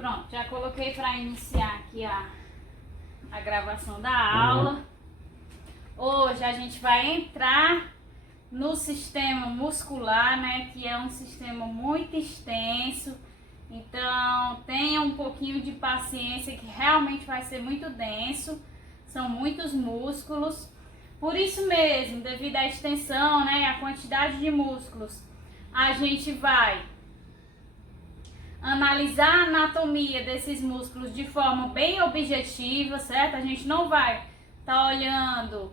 Pronto, já coloquei para iniciar aqui a gravação da aula. Hoje a gente vai entrar no sistema muscular, né, que é um sistema muito extenso. Então, tenha um pouquinho de paciência, que realmente vai ser muito denso. São muitos músculos. Por isso mesmo, devido à extensão, né, a quantidade de músculos, a gente vai analisar a anatomia desses músculos de forma bem objetiva, certo? A gente não vai estar olhando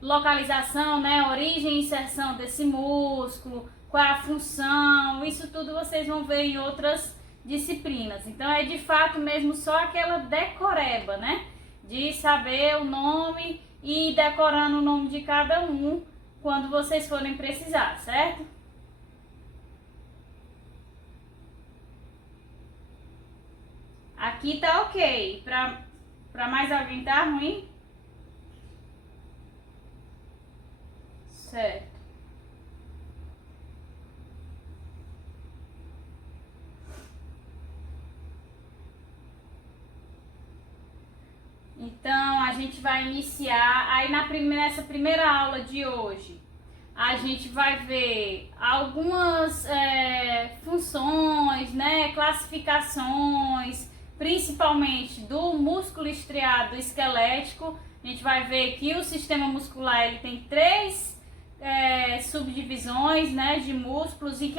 localização, né, origem e inserção desse músculo, qual é a função, isso tudo vocês vão ver em outras disciplinas. Então é de fato mesmo só aquela decoreba, né, de saber o nome e ir decorando o nome de cada um quando vocês forem precisar, certo? Aqui tá ok. Pra mais alguém tá ruim? Certo. Então, a gente vai iniciar. Aí nessa primeira aula de hoje, a gente vai ver algumas funções, né, classificações, principalmente do músculo estriado esquelético. A gente vai ver que o sistema muscular ele tem três subdivisões, né, de músculos, e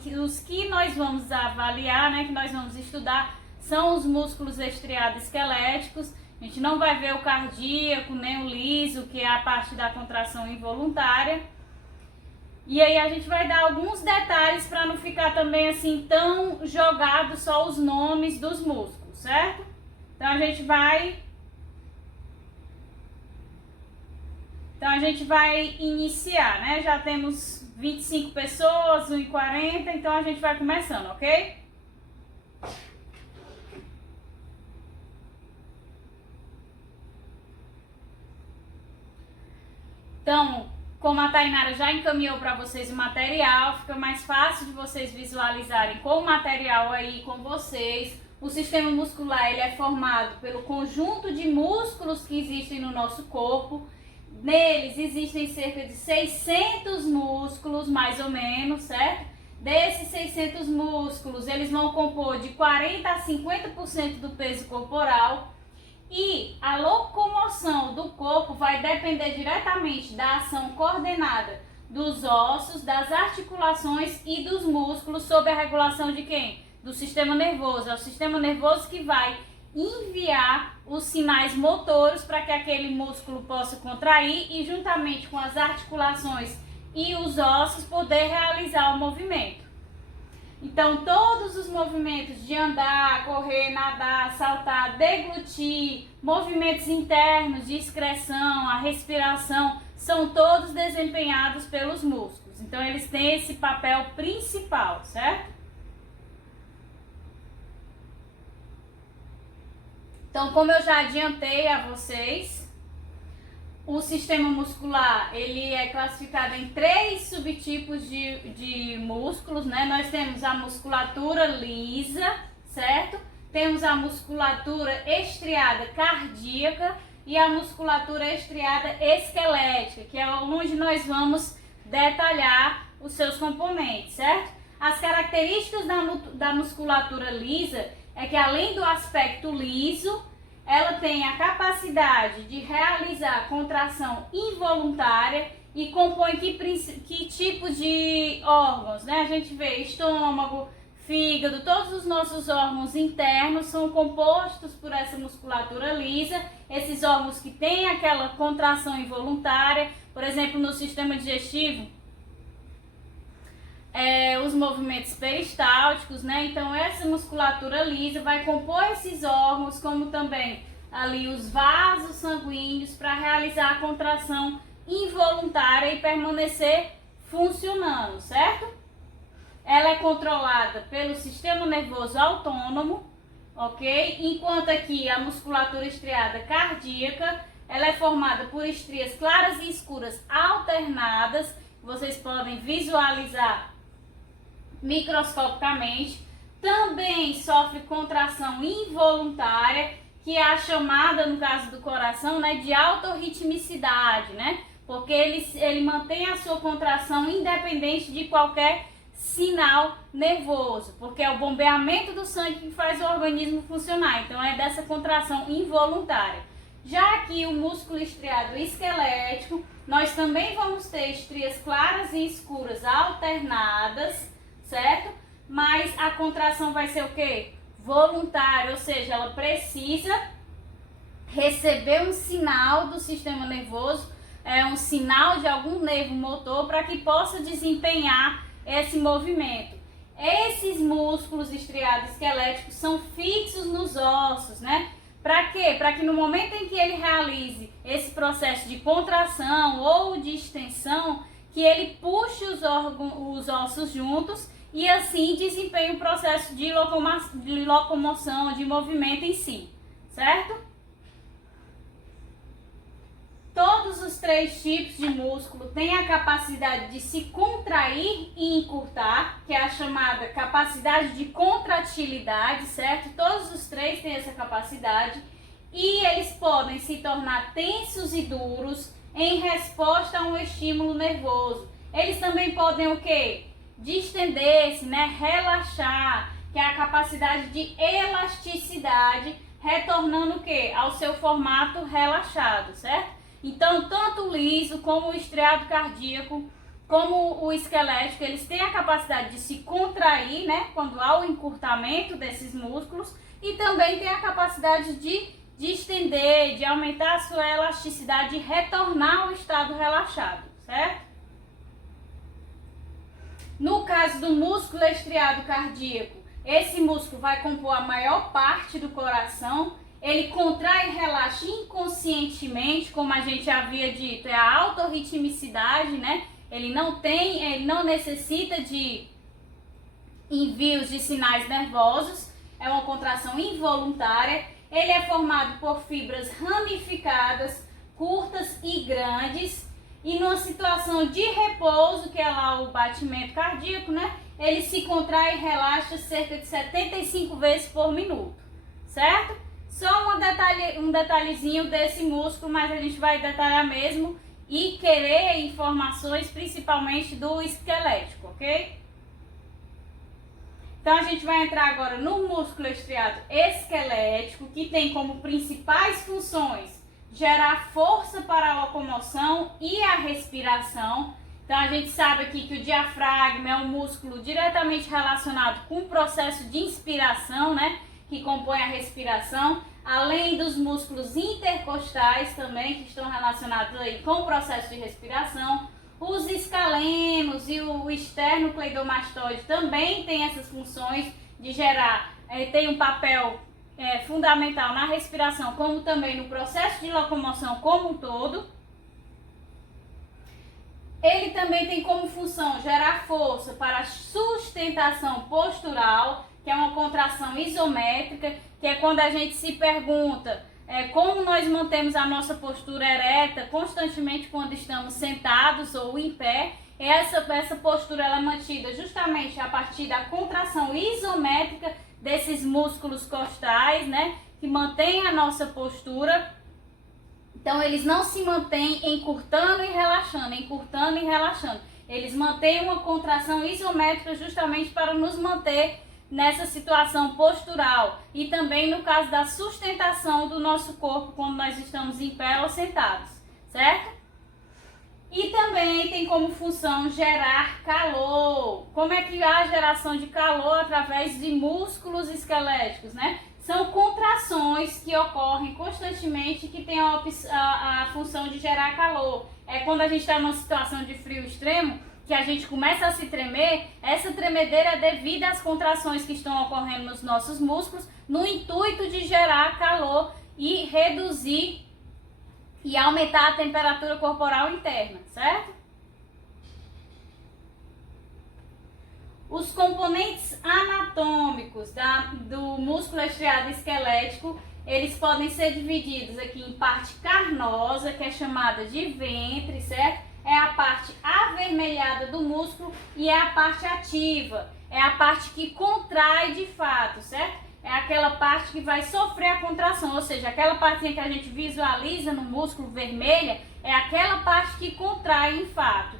que os que nós vamos avaliar, né, que nós vamos estudar, são os músculos estriados esqueléticos. A gente não vai ver o cardíaco, nem o liso, que é a parte da contração involuntária. E aí a gente vai dar alguns detalhes para não ficar também assim tão jogado só os nomes dos músculos, certo? Então a gente vai iniciar, né? Já temos 25 pessoas, 1h40, então a gente vai começando, ok? Então, como a Tainara já encaminhou para vocês o material, fica mais fácil de vocês visualizarem com o material aí com vocês. O sistema muscular ele é formado pelo conjunto de músculos que existem no nosso corpo. Neles existem cerca de 600 músculos, mais ou menos, certo? Desses 600 músculos, eles vão compor de 40% a 50% do peso corporal. E a locomoção do corpo vai depender diretamente da ação coordenada dos ossos, das articulações e dos músculos sob a regulação de quem? Do sistema nervoso. É o sistema nervoso que vai enviar os sinais motores para que aquele músculo possa contrair e juntamente com as articulações e os ossos poder realizar o movimento. Então, todos os movimentos de andar, correr, nadar, saltar, deglutir, movimentos internos de excreção, a respiração, são todos desempenhados pelos músculos. Então, eles têm esse papel principal, certo? Então, como eu já adiantei a vocês, o sistema muscular ele é classificado em 3 subtipos de músculos, né? Nós temos a musculatura lisa, certo? Temos a musculatura estriada cardíaca e a musculatura estriada esquelética, que é onde nós vamos detalhar os seus componentes, certo? As características da musculatura lisa é que, além do aspecto liso, ela tem a capacidade de realizar contração involuntária e compõe que tipos de órgãos, né? A gente vê estômago, fígado, todos os nossos órgãos internos são compostos por essa musculatura lisa. Esses órgãos que têm aquela contração involuntária, por exemplo, no sistema digestivo, os movimentos peristálticos, né? Então essa musculatura lisa vai compor esses órgãos, como também ali os vasos sanguíneos, para realizar a contração involuntária e permanecer funcionando, certo? Ela é controlada pelo sistema nervoso autônomo, ok? Enquanto aqui a musculatura estriada cardíaca, ela é formada por estrias claras e escuras alternadas. Vocês podem visualizar microscopicamente. também sofre contração involuntária, que é a chamada, no caso do coração, né, de autorritmicidade, né? Porque ele mantém a sua contração independente de qualquer sinal nervoso, porque é o bombeamento do sangue que faz o organismo funcionar, então é dessa contração involuntária. Já aqui o músculo estriado esquelético, nós também vamos ter estrias claras e escuras alternadas, certo? Mas a contração vai ser o quê? Voluntária, ou seja, ela precisa receber um sinal do sistema nervoso, um sinal de algum nervo motor para que possa desempenhar esse movimento. Esses músculos estriados esqueléticos são fixos nos ossos, né? Para quê? Para que no momento em que ele realize esse processo de contração ou de extensão, que ele puxe os ossos juntos e assim desempenhe o processo de locomoção, de movimento em si, certo? Todos os 3 tipos de músculo têm a capacidade de se contrair e encurtar, que é a chamada capacidade de contratilidade, certo? Todos os 3 têm essa capacidade e eles podem se tornar tensos e duros em resposta a um estímulo nervoso. Eles também podem o quê? Distender-se, né? Relaxar, que é a capacidade de elasticidade, retornando o quê? Ao seu formato relaxado, certo? Então, tanto o liso como o estriado cardíaco, como o esquelético, eles têm a capacidade de se contrair, né, quando há o encurtamento desses músculos, e também tem a capacidade de estender, de aumentar a sua elasticidade e retornar ao estado relaxado, certo? No caso do músculo estriado cardíaco, esse músculo vai compor a maior parte do coração. Ele contrai e relaxa inconscientemente, como a gente havia dito, é a autorritmicidade, né? Ele não necessita de envios de sinais nervosos, é uma contração involuntária. Ele é formado por fibras ramificadas, curtas e grandes, e numa situação de repouso, que é lá o batimento cardíaco, né? Ele se contrai e relaxa cerca de 75 vezes por minuto, certo? Só um detalhezinho desse músculo, mas a gente vai detalhar mesmo e querer informações principalmente do esquelético, ok? Então a gente vai entrar agora no músculo estriado esquelético, que tem como principais funções gerar força para a locomoção e a respiração. Então a gente sabe aqui que o diafragma é um músculo diretamente relacionado com o processo de inspiração, né? Que compõe a respiração, além dos músculos intercostais também, que estão relacionados aí com o processo de respiração. Os escalenos e o esternocleidomastoide também têm essas funções de gerar, tem um papel fundamental na respiração, como também no processo de locomoção como um todo. Ele também tem como função gerar força para a sustentação postural, que é uma contração isométrica, que é quando a gente se pergunta como nós mantemos a nossa postura ereta constantemente quando estamos sentados ou em pé. Essa postura ela é mantida justamente a partir da contração isométrica desses músculos costais, né, que mantém a nossa postura. Então, eles não se mantêm encurtando e relaxando, encurtando e relaxando. Eles mantêm uma contração isométrica justamente para nos manter nessa situação postural e também no caso da sustentação do nosso corpo quando nós estamos em pé ou sentados, certo? E também tem como função gerar calor. Como é que há a geração de calor através de músculos esqueléticos, né? São contrações que ocorrem constantemente que têm a função de gerar calor. É quando a gente está numa situação de frio extremo, que a gente começa a se tremer, essa tremedeira é devido às contrações que estão ocorrendo nos nossos músculos, no intuito de gerar calor e reduzir e aumentar a temperatura corporal interna, certo? Os componentes anatômicos do músculo estriado esquelético, eles podem ser divididos aqui em parte carnosa, que é chamada de ventre, certo? é a parte avermelhada do músculo e é a parte ativa, é a parte que contrai de fato, certo? É aquela parte que vai sofrer a contração, ou seja, aquela partinha que a gente visualiza no músculo vermelha é aquela parte que contrai em fato.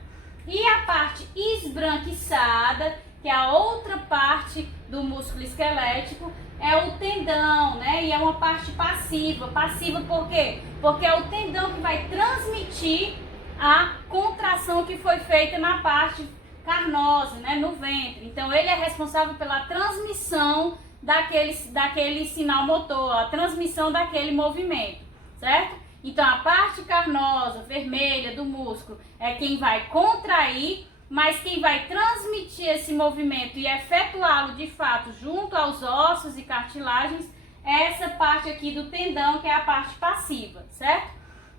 E a parte esbranquiçada, que é a outra parte do músculo esquelético, é o tendão, né? E é uma parte passiva. Passiva por quê? Porque é o tendão que vai transmitir a contração que foi feita na parte carnosa, né? No ventre. Então ele é responsável pela transmissão daquele sinal motor, a transmissão daquele movimento, certo? Então a parte carnosa, vermelha do músculo é quem vai contrair, mas quem vai transmitir esse movimento e efetuá-lo de fato junto aos ossos e cartilagens é essa parte aqui do tendão, que é a parte passiva, certo?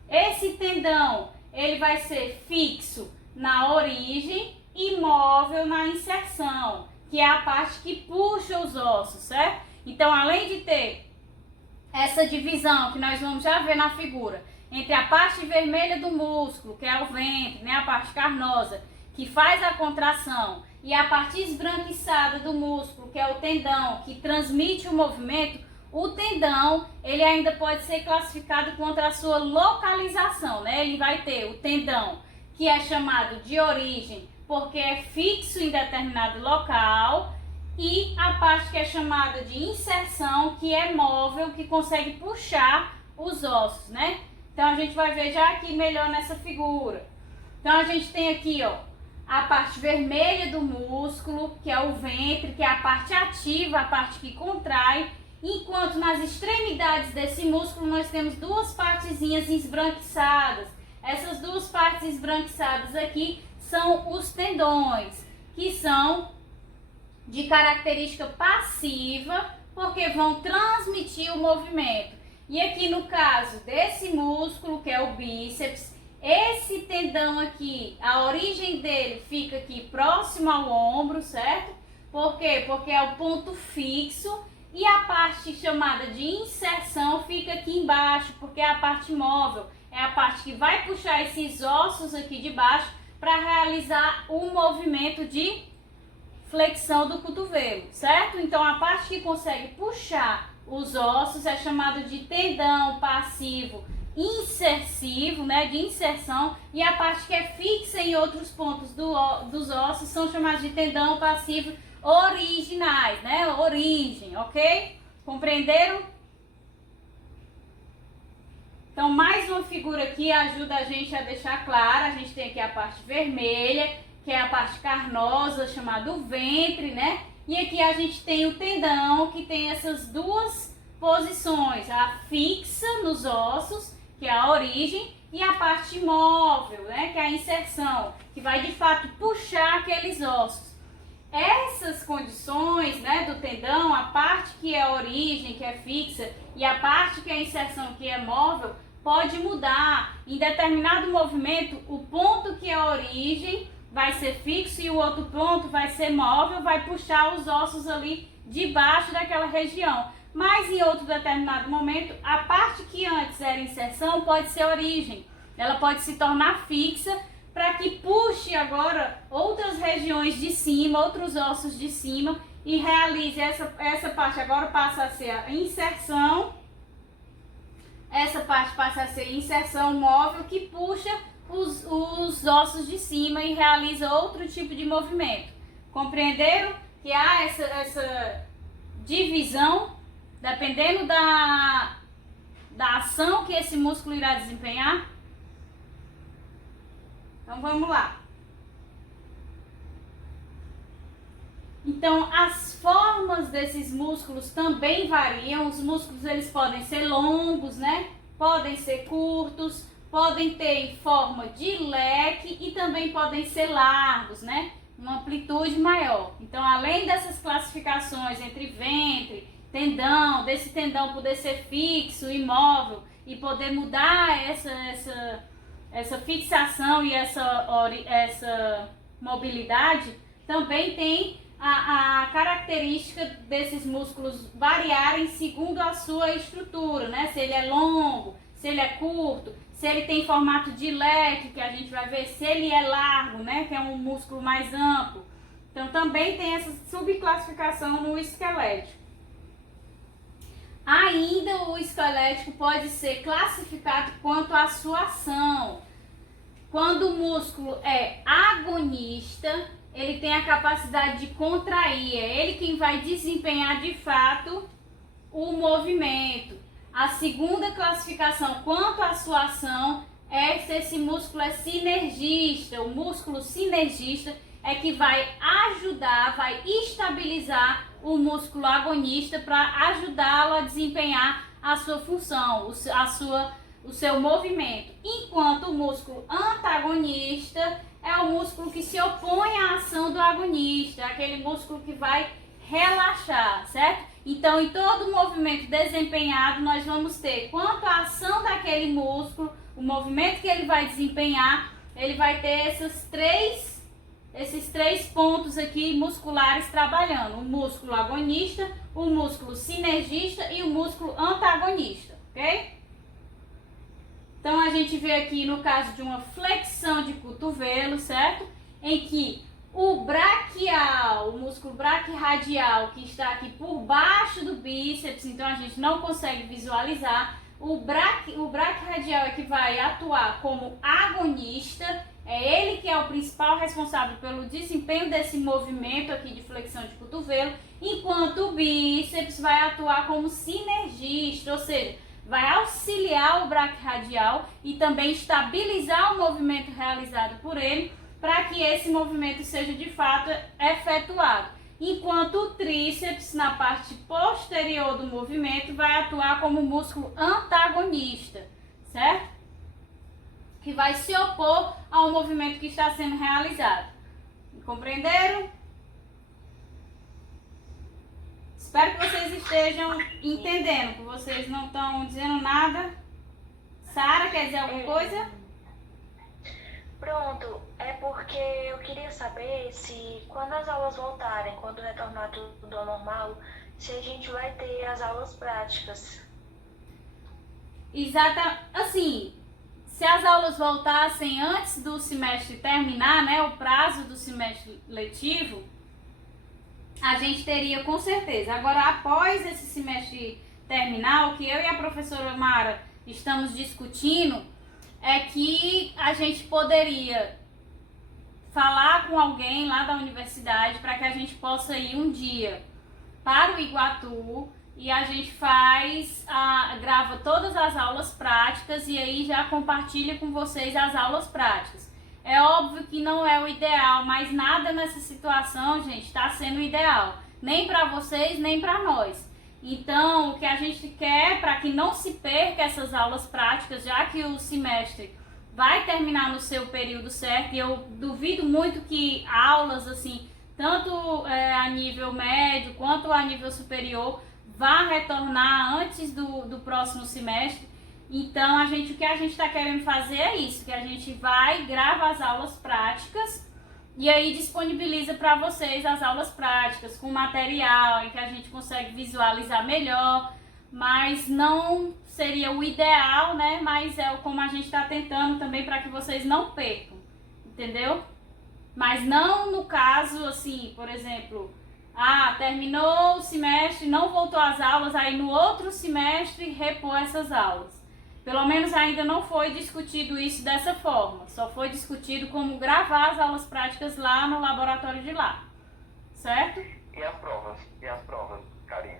Esse tendão, ele vai ser fixo na origem e móvel na inserção, que é a parte que puxa os ossos, certo? Então, além de ter essa divisão que nós vamos já ver na figura, entre a parte vermelha do músculo, que é o ventre, né, a parte carnosa, que faz a contração, e a parte esbranquiçada do músculo, que é o tendão, que transmite o movimento, o tendão, ele ainda pode ser classificado contra a sua localização, né? Ele vai ter o tendão, que é chamado de origem, porque é fixo em determinado local, e a parte que é chamada de inserção, que é móvel, que consegue puxar os ossos, né? Então a gente vai ver já aqui melhor nessa figura. Então a gente tem aqui, ó, a parte vermelha do músculo, que é o ventre, que é a parte ativa, a parte que contrai, enquanto nas extremidades desse músculo nós temos duas partezinhas esbranquiçadas. Essas duas partes esbranquiçadas aqui são os tendões, que são de característica passiva, porque vão transmitir o movimento. E aqui no caso desse músculo, que é o bíceps, esse tendão aqui, a origem dele fica aqui próximo ao ombro, certo? Por quê? Porque é o ponto fixo, e a parte chamada de inserção fica aqui embaixo, porque é a parte móvel, é a parte que vai puxar esses ossos aqui de baixo para realizar o movimento de flexão do cotovelo, certo? Então a parte que consegue puxar os ossos é chamada de tendão passivo insersivo, né, de inserção, e a parte que é fixa em outros pontos dos ossos são chamados de tendão passivo originais, né, origem, ok? Compreenderam? Então mais uma figura aqui ajuda a gente a deixar clara. A gente tem aqui a parte vermelha, que é a parte carnosa, chamada ventre, né? E aqui a gente tem o tendão, que tem essas duas posições, a fixa nos ossos, que é a origem, e a parte móvel, né? Que é a inserção, que vai de fato puxar aqueles ossos. Essas condições, né, do tendão, a parte que é a origem, que é fixa, e a parte que é a inserção, que é móvel, pode mudar. Em determinado movimento, o ponto que é a origem vai ser fixo e o outro ponto vai ser móvel, vai puxar os ossos ali debaixo daquela região. Mas em outro determinado momento, a parte que antes era inserção pode ser origem. Ela pode se tornar fixa para que puxe agora outras regiões de cima, outros ossos de cima, e realize essa parte agora passa a ser a inserção. Essa parte passa a ser inserção móvel, que puxa os ossos de cima e realiza outro tipo de movimento. Compreenderam que há essa divisão dependendo da ação que esse músculo irá desempenhar? Então vamos lá. Então as formas desses músculos também variam. Os músculos eles podem ser longos, né? Podem ser curtos, podem ter forma de leque e também podem ser largos, né? Uma amplitude maior. Então, além dessas classificações entre ventre, tendão, desse tendão poder ser fixo, imóvel e poder mudar essa fixação e essa mobilidade, também tem a característica desses músculos variarem segundo a sua estrutura, né? Se ele é longo, se ele é curto, se ele tem formato de leque, que a gente vai ver se ele é largo, né, que é um músculo mais amplo. Então também tem essa subclassificação no esquelético. Ainda o esquelético pode ser classificado quanto à sua ação. Quando o músculo é agonista, ele tem a capacidade de contrair, é ele quem vai desempenhar de fato o movimento. A segunda classificação quanto à sua ação é se esse músculo é sinergista. O músculo sinergista é que vai ajudar, vai estabilizar o músculo agonista para ajudá-lo a desempenhar a sua função, o seu movimento. Enquanto o músculo antagonista é o músculo que se opõe à ação do agonista, é aquele músculo que vai relaxar, certo? Então, em todo movimento desempenhado, nós vamos ter, quanto à ação daquele músculo, o movimento que ele vai desempenhar, ele vai ter esses três pontos aqui musculares trabalhando: o músculo agonista, o músculo sinergista e o músculo antagonista, ok? Então, a gente vê aqui no caso de uma flexão de cotovelo, certo? Em que o braquial, o músculo braquirradial, que está aqui por baixo do bíceps, então a gente não consegue visualizar. O braquirradial é que vai atuar como agonista, é ele que é o principal responsável pelo desempenho desse movimento aqui de flexão de cotovelo, enquanto o bíceps vai atuar como sinergista, ou seja, vai auxiliar o braquirradial e também estabilizar o movimento realizado por ele, para que esse movimento seja de fato efetuado. Enquanto o tríceps, na parte posterior do movimento, vai atuar como músculo antagonista, certo? Que vai se opor ao movimento que está sendo realizado. Compreenderam? Espero que vocês estejam entendendo, que vocês não estão dizendo nada. Sara, quer dizer alguma coisa? Pronto, é porque eu queria saber se quando as aulas voltarem, quando retornar tudo ao normal, se a gente vai ter as aulas práticas. Assim, se as aulas voltassem antes do semestre terminar, né, o prazo do semestre letivo, a gente teria com certeza. Agora, após esse semestre terminar, o que eu e a professora Mara estamos discutindo é que a gente poderia falar com alguém lá da universidade para que a gente possa ir um dia para o Iguatu e a gente grava todas as aulas práticas e aí já compartilha com vocês as aulas práticas. É óbvio que não é o ideal, mas nada nessa situação, gente, está sendo ideal. Nem para vocês, nem para nós. Então, o que a gente quer para que não se perca essas aulas práticas, já que o semestre vai terminar no seu período certo, e eu duvido muito que aulas, assim, tanto a nível médio quanto a nível superior, vá retornar antes do próximo semestre. Então, o que a gente está querendo fazer é isso, que a gente vai, grava as aulas práticas, e aí disponibiliza para vocês as aulas práticas com material em que a gente consegue visualizar melhor, mas não seria o ideal, né? Mas é como a gente está tentando também para que vocês não percam, entendeu? Mas não no caso assim, por exemplo, terminou o semestre, não voltou às aulas, aí no outro semestre repor essas aulas. Pelo menos ainda não foi discutido isso dessa forma. Só foi discutido como gravar as aulas práticas lá no laboratório de lá. Certo? E as provas? Karine?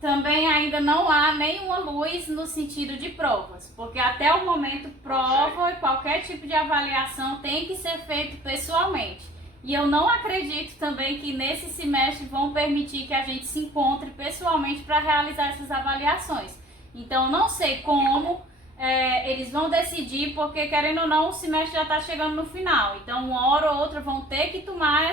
Também ainda não há nenhuma luz no sentido de provas. Porque até o momento, prova e qualquer tipo de avaliação tem que ser feito pessoalmente. E eu não acredito também que nesse semestre vão permitir que a gente se encontre pessoalmente para realizar essas avaliações. Então, não sei como eles vão decidir, porque querendo ou não, o semestre já está chegando no final. Então, uma hora ou outra vão ter que tomar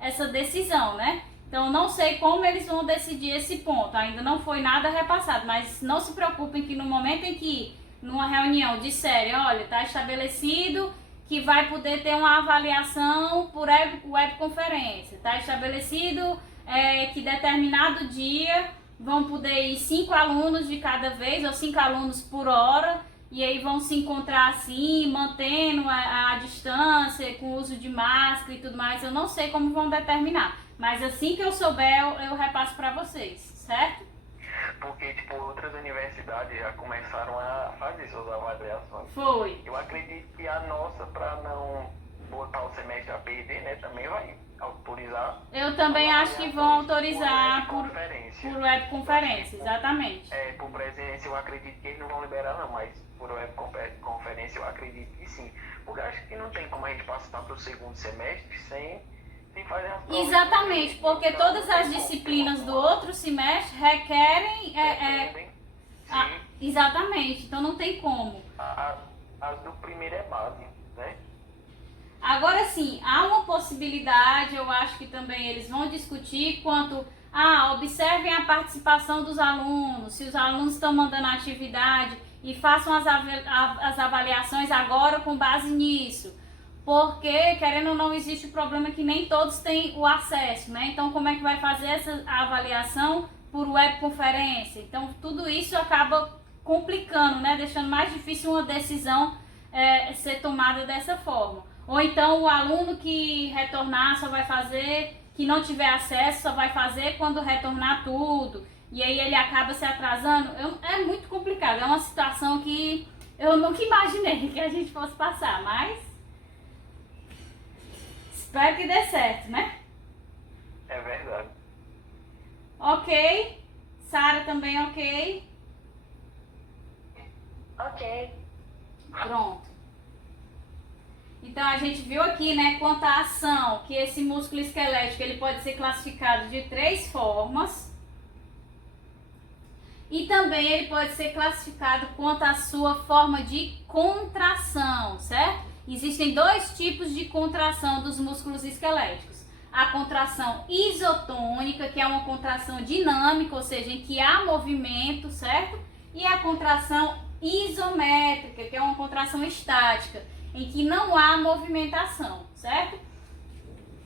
essa decisão, né? Então, não sei como eles vão decidir esse ponto. Ainda não foi nada repassado, mas não se preocupem que no momento em que, numa reunião, disserem, olha, está estabelecido que vai poder ter uma avaliação por webconferência. Está estabelecido que determinado dia vão poder ir 5 alunos de cada vez, ou 5 alunos por hora, e aí vão se encontrar assim, mantendo a distância, com o uso de máscara e tudo mais. Eu não sei como vão determinar, mas assim que eu souber, eu repasso para vocês, certo? Porque, tipo, outras universidades já começaram a fazer suas avaliações. Foi. Eu acredito que a nossa, para não botar o semestre a perder, né, também vai autorizar. Eu também acho que vão autorizar por webconferência, Tipo, exatamente. por presença eu acredito que eles não vão liberar não, mas por webconferência eu acredito que sim. Porque eu acho que não tem como a gente passar para o segundo semestre sem fazer as provas. Exatamente, porque todas as disciplinas do outro semestre requerem... exatamente, então não tem como. As do primeiro é base, né? Agora sim, há uma possibilidade, eu acho que também eles vão discutir quanto observem a participação dos alunos, se os alunos estão mandando atividade e façam as avaliações agora com base nisso. Porque, querendo ou não, existe o problema que nem todos têm o acesso, né? Então, como é que vai fazer essa avaliação por webconferência? Então, tudo isso acaba complicando, né? Deixando mais difícil uma decisão ser tomada dessa forma. Ou então, o aluno que retornar só vai fazer, que não tiver acesso, só vai fazer quando retornar tudo. E aí ele acaba se atrasando. É muito complicado, é uma situação que eu nunca imaginei que a gente fosse passar, mas... espero que dê certo, né? É verdade. Ok. Sara também ok? Ok. Pronto. Então a gente viu aqui, né, quanto à ação, que esse músculo esquelético ele pode ser classificado de 3 formas. E também ele pode ser classificado quanto à sua forma de contração, certo? Existem 2 tipos de contração dos músculos esqueléticos. A contração isotônica, que é uma contração dinâmica, ou seja, em que há movimento, certo? E a contração isométrica, que é uma contração estática, em que não há movimentação, certo?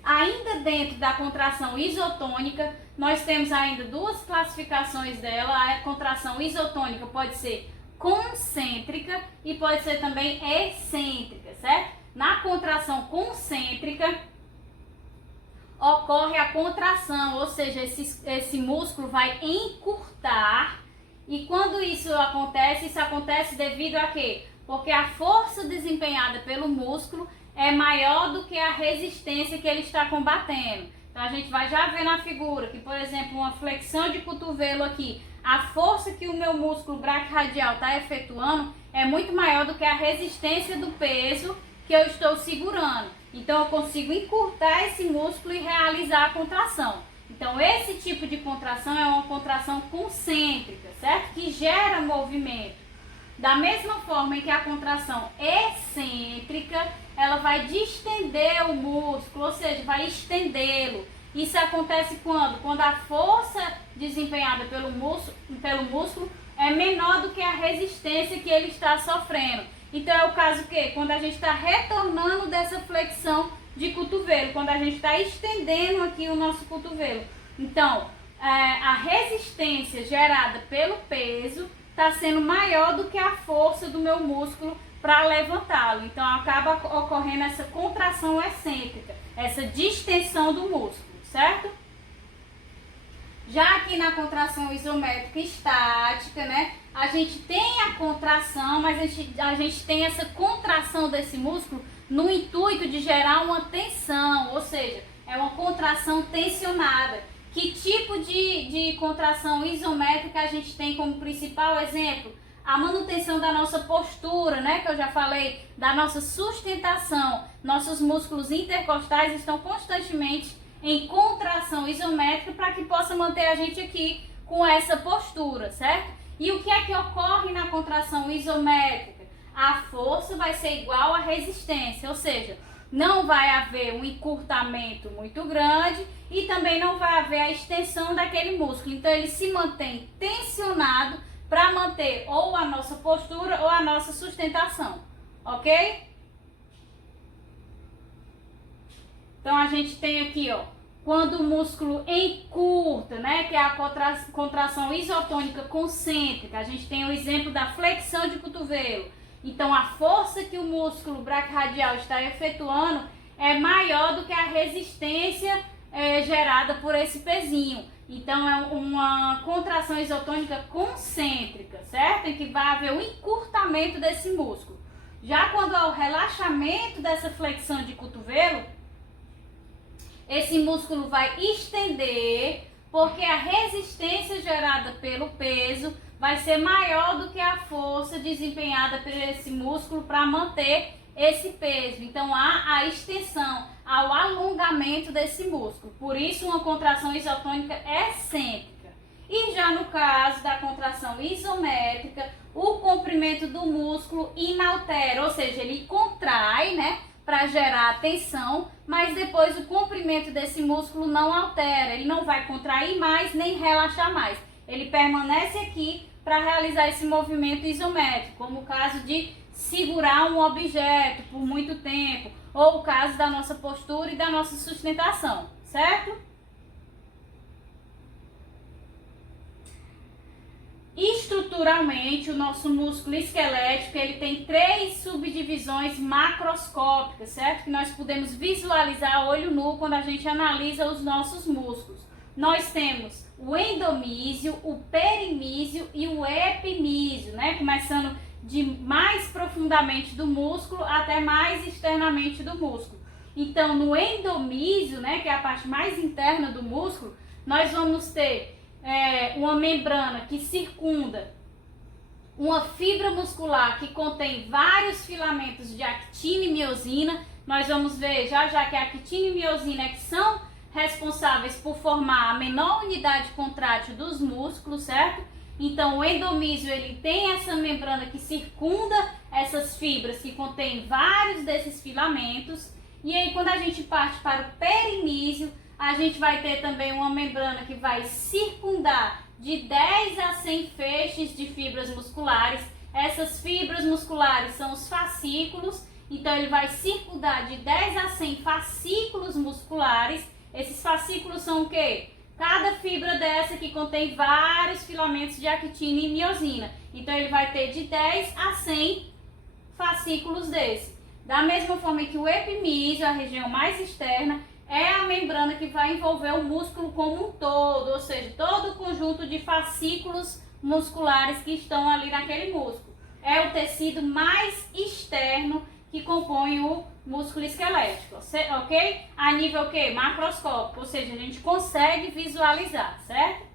Ainda dentro da contração isotônica, nós temos ainda 2 classificações dela. A contração isotônica pode ser concêntrica e pode ser também excêntrica, certo? Na contração concêntrica, ocorre a contração, ou seja, esse músculo vai encurtar. E quando isso acontece devido a quê? Porque a força desempenhada pelo músculo é maior do que a resistência que ele está combatendo. Então a gente vai já ver na figura que, por exemplo, uma flexão de cotovelo aqui, a força que o meu músculo braquioradial está efetuando é muito maior do que a resistência do peso que eu estou segurando. Então eu consigo encurtar esse músculo e realizar a contração. Então esse tipo de contração é uma contração concêntrica, certo? Que gera movimento. Da mesma forma em que a contração excêntrica, ela vai distender o músculo, ou seja, vai estendê-lo. Isso acontece quando? Quando a força desempenhada pelo músculo é menor do que a resistência que ele está sofrendo. Então é o caso que? Quando a gente está retornando dessa flexão de cotovelo, quando a gente está estendendo aqui o nosso cotovelo. Então, a resistência gerada pelo peso está sendo maior do que a força do meu músculo para levantá-lo. Então acaba ocorrendo essa contração excêntrica, essa distensão do músculo, certo? Já aqui na contração isométrica estática, né? A gente tem a contração, mas a gente tem essa contração desse músculo no intuito de gerar uma tensão, ou seja, é uma contração tensionada. Que tipo de contração isométrica a gente tem como principal exemplo? A manutenção da nossa postura, né? Que eu já falei, da nossa sustentação. Nossos músculos intercostais estão constantemente em contração isométrica para que possa manter a gente aqui com essa postura, certo? E o que é que ocorre na contração isométrica? A força vai ser igual à resistência, ou seja, não vai haver um encurtamento muito grande e também não vai haver a extensão daquele músculo. Então ele se mantém tensionado para manter ou a nossa postura ou a nossa sustentação, ok? Então a gente tem aqui, ó, quando o músculo encurta, né, que é a contração isotônica concêntrica. A gente tem o exemplo da flexão de cotovelo. Então, a força que o músculo braquioradial está efetuando é maior do que a resistência gerada por esse pezinho. Então, é uma contração isotônica concêntrica, certo? Em que vai haver um encurtamento desse músculo. Já quando há o relaxamento dessa flexão de cotovelo, esse músculo vai estender, porque a resistência gerada pelo peso vai ser maior do que a força desempenhada por esse músculo para manter esse peso. Então há a extensão, há o alongamento desse músculo. Por isso uma contração isotônica excêntrica. E já no caso da contração isométrica, o comprimento do músculo inaltera, ou seja, ele contrai, né, para gerar tensão, mas depois o comprimento desse músculo não altera, ele não vai contrair mais nem relaxar mais. Ele permanece aqui para realizar esse movimento isométrico, como o caso de segurar um objeto por muito tempo, ou o caso da nossa postura e da nossa sustentação, certo? Estruturalmente, o nosso músculo esquelético ele tem 3 subdivisões macroscópicas, certo? Que nós podemos visualizar a olho nu quando a gente analisa os nossos músculos. Nós temos o endomísio, o perimísio e o epimísio, né? Começando de mais profundamente do músculo até mais externamente do músculo. Então, no endomísio, né, que é a parte mais interna do músculo, nós vamos ter uma membrana que circunda uma fibra muscular que contém vários filamentos de actina e miosina. Nós vamos ver já que a actina e miosina que são responsáveis por formar a menor unidade contrátil dos músculos, certo? Então o endomísio ele tem essa membrana que circunda essas fibras que contém vários desses filamentos. E aí quando a gente parte para o perimísio, a gente vai ter também uma membrana que vai circundar de 10 a 100 feixes de fibras musculares. Essas fibras musculares são os fascículos, então ele vai circundar de 10 a 100 fascículos musculares. Esses fascículos são o quê? Cada fibra dessa que contém vários filamentos de actina e miosina. Então ele vai ter de 10 a 100 fascículos desse. Da mesma forma que o epimísio, a região mais externa, é a membrana que vai envolver o músculo como um todo, ou seja, todo o conjunto de fascículos musculares que estão ali naquele músculo. É o tecido mais externo que compõe o músculo esquelético, ok? A nível que? Macroscópico, ou seja, a gente consegue visualizar, certo?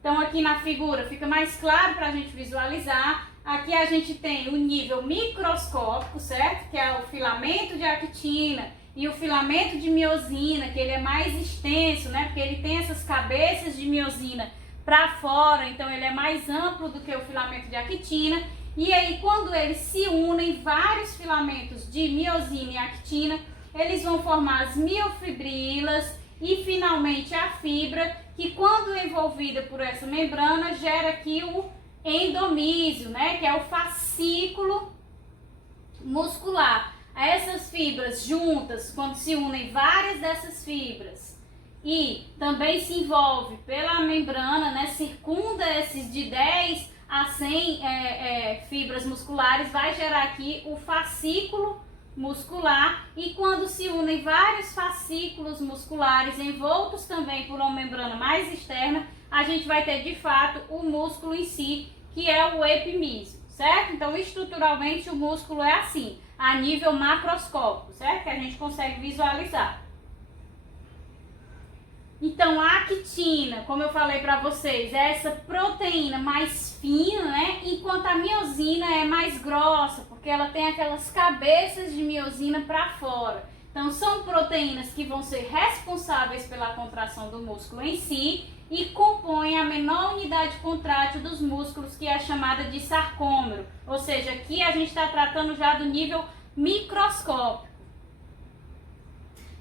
Então aqui na figura fica mais claro para a gente visualizar. Aqui a gente tem o nível microscópico, certo? Que é o filamento de actina e o filamento de miosina, que ele é mais extenso, né? Porque ele tem essas cabeças de miosina para fora, então ele é mais amplo do que o filamento de actina. E aí, quando eles se unem, vários filamentos de miosina e actina, eles vão formar as miofibrilas e finalmente a fibra, que quando envolvida por essa membrana, gera aqui o endomísio, né? Que é o fascículo muscular. Essas fibras juntas, quando se unem várias dessas fibras e também se envolve pela membrana, né? Circunda esses de 10 a 100 fibras musculares, vai gerar aqui o fascículo muscular. E quando se unem vários fascículos musculares envoltos também por uma membrana mais externa, a gente vai ter de fato o músculo em si, que é o epimísio, certo? Então estruturalmente o músculo é assim, a nível macroscópico, certo? Que a gente consegue visualizar. Então a actina, como eu falei para vocês, é essa proteína mais fina, né? Enquanto a miosina é mais grossa, porque ela tem aquelas cabeças de miosina para fora. Então são proteínas que vão ser responsáveis pela contração do músculo em si e compõem a menor unidade contrátil dos músculos, que é chamada de sarcômero. Ou seja, aqui a gente está tratando já do nível microscópico.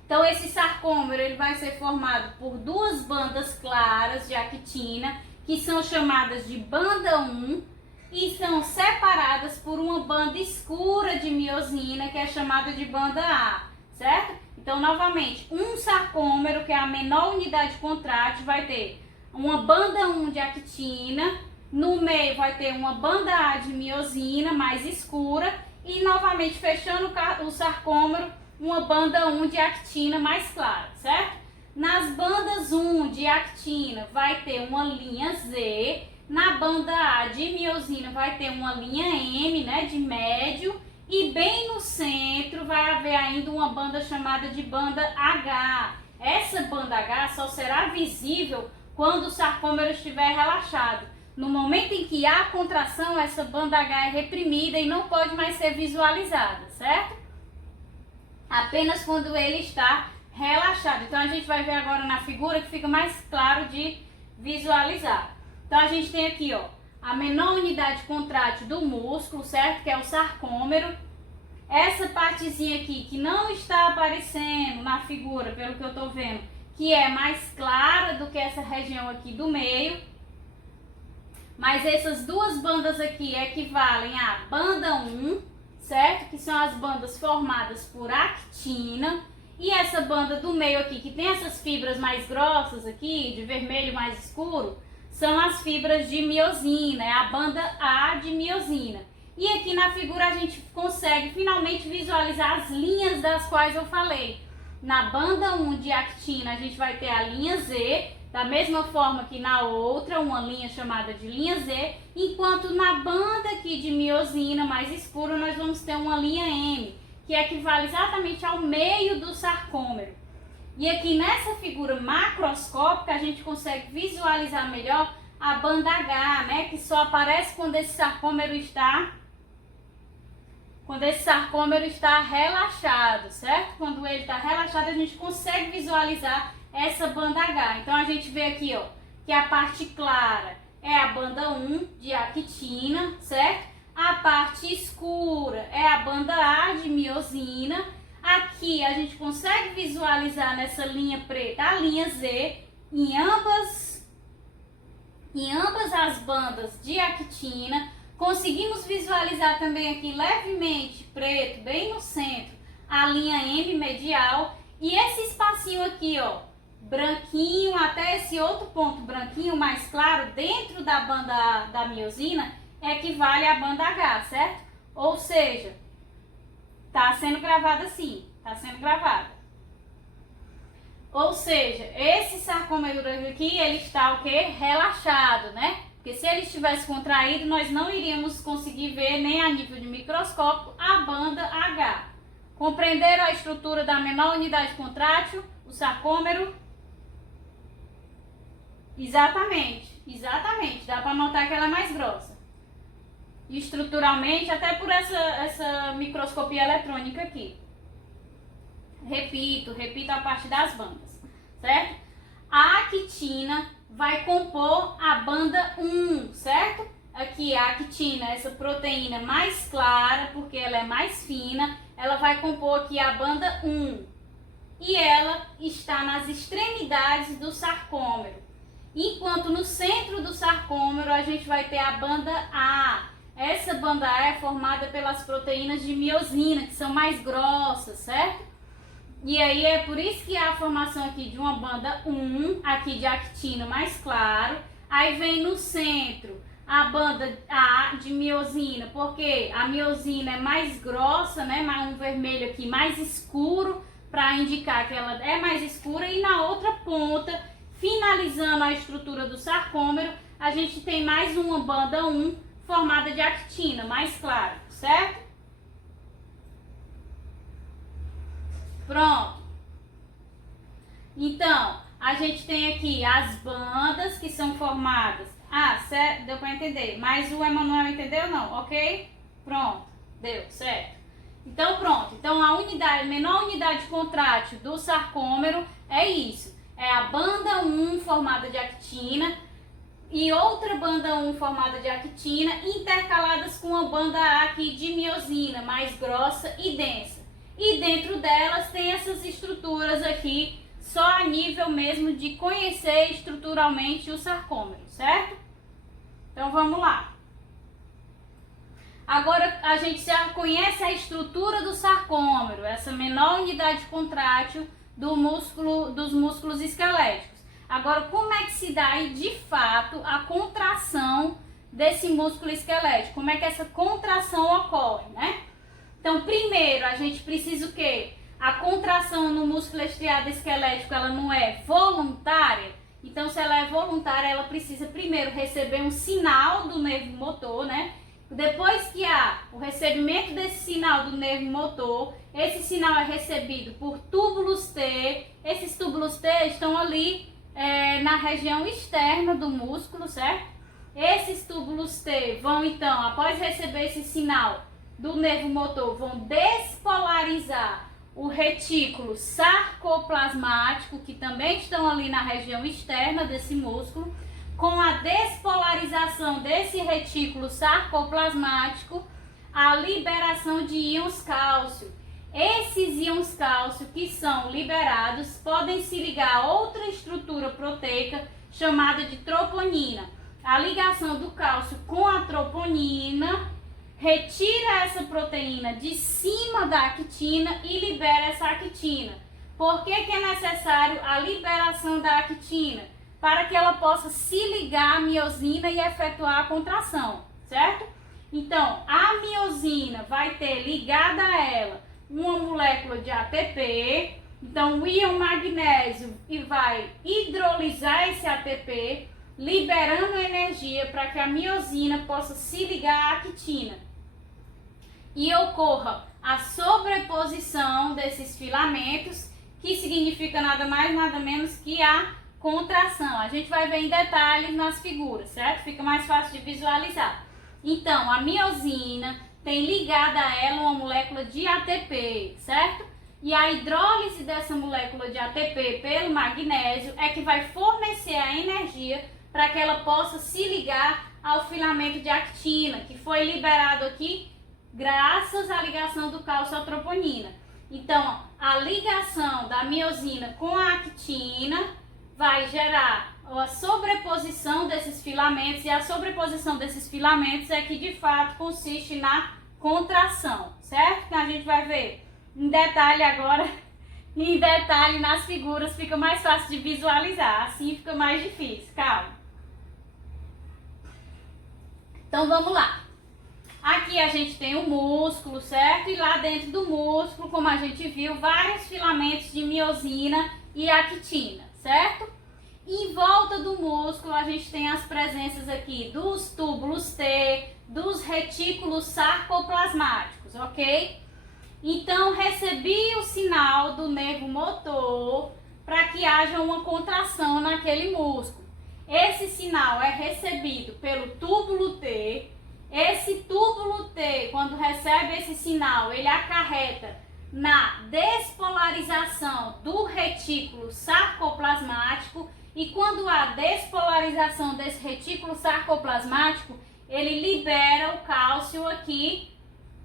Então esse sarcômero ele vai ser formado por 2 bandas claras de actina, que são chamadas de banda 1, e são separadas por uma banda escura de miosina, que é chamada de banda A, certo? Então Então, novamente, um sarcômero, que é a menor unidade contrátil, vai ter uma banda 1 de actina, no meio vai ter uma banda A de miosina mais escura e, novamente, fechando o sarcômero, uma banda 1 de actina mais clara, certo? Nas bandas 1 de actina vai ter uma linha Z, na banda A de miosina vai ter uma linha M, né, de médio, e bem no centro vai haver ainda uma banda chamada de banda H. Essa banda H só será visível quando o sarcômero estiver relaxado. No momento em que há contração, essa banda H é reprimida e não pode mais ser visualizada, certo? Apenas quando ele está relaxado. Então, a gente vai ver agora na figura que fica mais claro de visualizar. Então, a gente tem aqui, ó, a menor unidade contrátil do músculo, certo? Que é o sarcômero. Essa partezinha aqui que não está aparecendo na figura, pelo que eu tô vendo, que é mais clara do que essa região aqui do meio. Mas essas duas bandas aqui equivalem à banda 1, certo? Que são as bandas formadas por actina. E essa banda do meio aqui, que tem essas fibras mais grossas aqui, de vermelho mais escuro, são as fibras de miosina, é a banda A de miosina. E aqui na figura a gente consegue finalmente visualizar as linhas das quais eu falei. Na banda 1 de actina a gente vai ter a linha Z, da mesma forma que na outra, uma linha chamada de linha Z, enquanto na banda aqui de miosina mais escura nós vamos ter uma linha M, que equivale exatamente ao meio do sarcômero. E aqui nessa figura macroscópica a gente consegue visualizar melhor a banda H, né, que só aparece quando esse sarcômero está relaxado, certo? Quando ele está relaxado a gente consegue visualizar essa banda H. Então a gente vê aqui, ó, que a parte clara é a banda 1 de actina, certo? A parte escura é a banda A de miosina. Aqui a gente consegue visualizar nessa linha preta a linha Z em ambas as bandas de actina. Conseguimos visualizar também aqui levemente preto, bem no centro, a linha M medial. E esse espacinho aqui, ó, branquinho até esse outro ponto branquinho mais claro dentro da banda da miosina equivale à banda H, certo? Ou seja, tá sendo gravado assim, tá sendo gravado. Ou seja, esse sarcômero aqui, ele está o quê? Relaxado, né? Porque se ele estivesse contraído, nós não iríamos conseguir ver nem a nível de microscópio a banda H. Compreenderam a estrutura da menor unidade contrátil, o sarcômero? Exatamente. Dá para notar que ela é mais grossa. Estruturalmente, até por essa microscopia eletrônica aqui. Repito a parte das bandas, certo? A actina vai compor a banda 1, certo? Aqui a actina, essa proteína mais clara, porque ela é mais fina, ela vai compor aqui a banda 1. E ela está nas extremidades do sarcômero. Enquanto no centro do sarcômero a gente vai ter a banda A. Essa banda A é formada pelas proteínas de miosina, que são mais grossas, certo? E aí é por isso que há a formação aqui de uma banda 1, aqui de actina mais claro. Aí vem no centro a banda A de miosina, porque a miosina é mais grossa, né? Um vermelho aqui mais escuro, para indicar que ela é mais escura. E na outra ponta, finalizando a estrutura do sarcômero, a gente tem mais uma banda 1 formada de actina, mais clara, certo? Pronto. Então, a gente tem aqui as bandas que são formadas. Ah, certo? Deu para entender. Mas o Emanuel entendeu não? Ok? Pronto. Deu, certo. Então, pronto. Então, a menor unidade contrátil do sarcômero é isso. É a banda 1 formada de actina e outra banda 1 formada de actina intercaladas com a banda A aqui de miosina, mais grossa e densa. E dentro delas tem essas estruturas aqui, só a nível mesmo de conhecer estruturalmente o sarcômero, certo? Então vamos lá. Agora a gente já conhece a estrutura do sarcômero, essa menor unidade contrátil dos músculos esqueléticos. Agora, como é que se dá aí de fato a contração desse músculo esquelético? Como é que essa contração ocorre, né? Então, primeiro, a gente precisa o quê? A contração no músculo estriado esquelético, ela não é voluntária. Então, se ela é voluntária, ela precisa primeiro receber um sinal do nervo motor, né? Depois que há o recebimento desse sinal do nervo motor, esse sinal é recebido por túbulos T. Esses túbulos T estão ali na região externa do músculo, certo? Esses túbulos T vão então, após receber esse sinal do nervo motor, vão despolarizar o retículo sarcoplasmático, que também estão ali na região externa desse músculo. Com a despolarização desse retículo sarcoplasmático, a liberação de íons cálcio. Esses íons cálcio que são liberados podem se ligar a outra estrutura proteica chamada de troponina. A ligação do cálcio com a troponina retira essa proteína de cima da actina e libera essa actina. Por que é necessário a liberação da actina? Para que ela possa se ligar à miosina e efetuar a contração, certo? Então, a miosina vai ter ligada a ela uma molécula de ATP, então o íon magnésio vai hidrolisar esse ATP, liberando energia para que a miosina possa se ligar à actina e ocorra a sobreposição desses filamentos, que significa nada mais, nada menos que a contração. A gente vai ver em detalhes nas figuras, certo? Fica mais fácil de visualizar. Então, a miosina tem ligada a ela uma molécula de ATP, certo? E a hidrólise dessa molécula de ATP pelo magnésio é que vai fornecer a energia para que ela possa se ligar ao filamento de actina, que foi liberado aqui graças à ligação do cálcio à troponina. Então, a ligação da miosina com a actina vai gerar a sobreposição desses filamentos, e a sobreposição desses filamentos é que de fato consiste na contração, certo? Que a gente vai ver em detalhe agora, em detalhe nas figuras, fica mais fácil de visualizar, assim fica mais difícil, calma. Então vamos lá. Aqui a gente tem o músculo, certo? E lá dentro do músculo, como a gente viu, vários filamentos de miosina e actina, certo? Em volta do músculo a gente tem as presenças aqui dos túbulos T, dos retículos sarcoplasmáticos, ok? Então recebi o sinal do nervo motor para que haja uma contração naquele músculo. Esse sinal é recebido pelo túbulo T. Esse túbulo T, quando recebe esse sinal, ele acarreta na despolarização do retículo sarcoplasmático, e quando há despolarização desse retículo sarcoplasmático, ele libera o cálcio aqui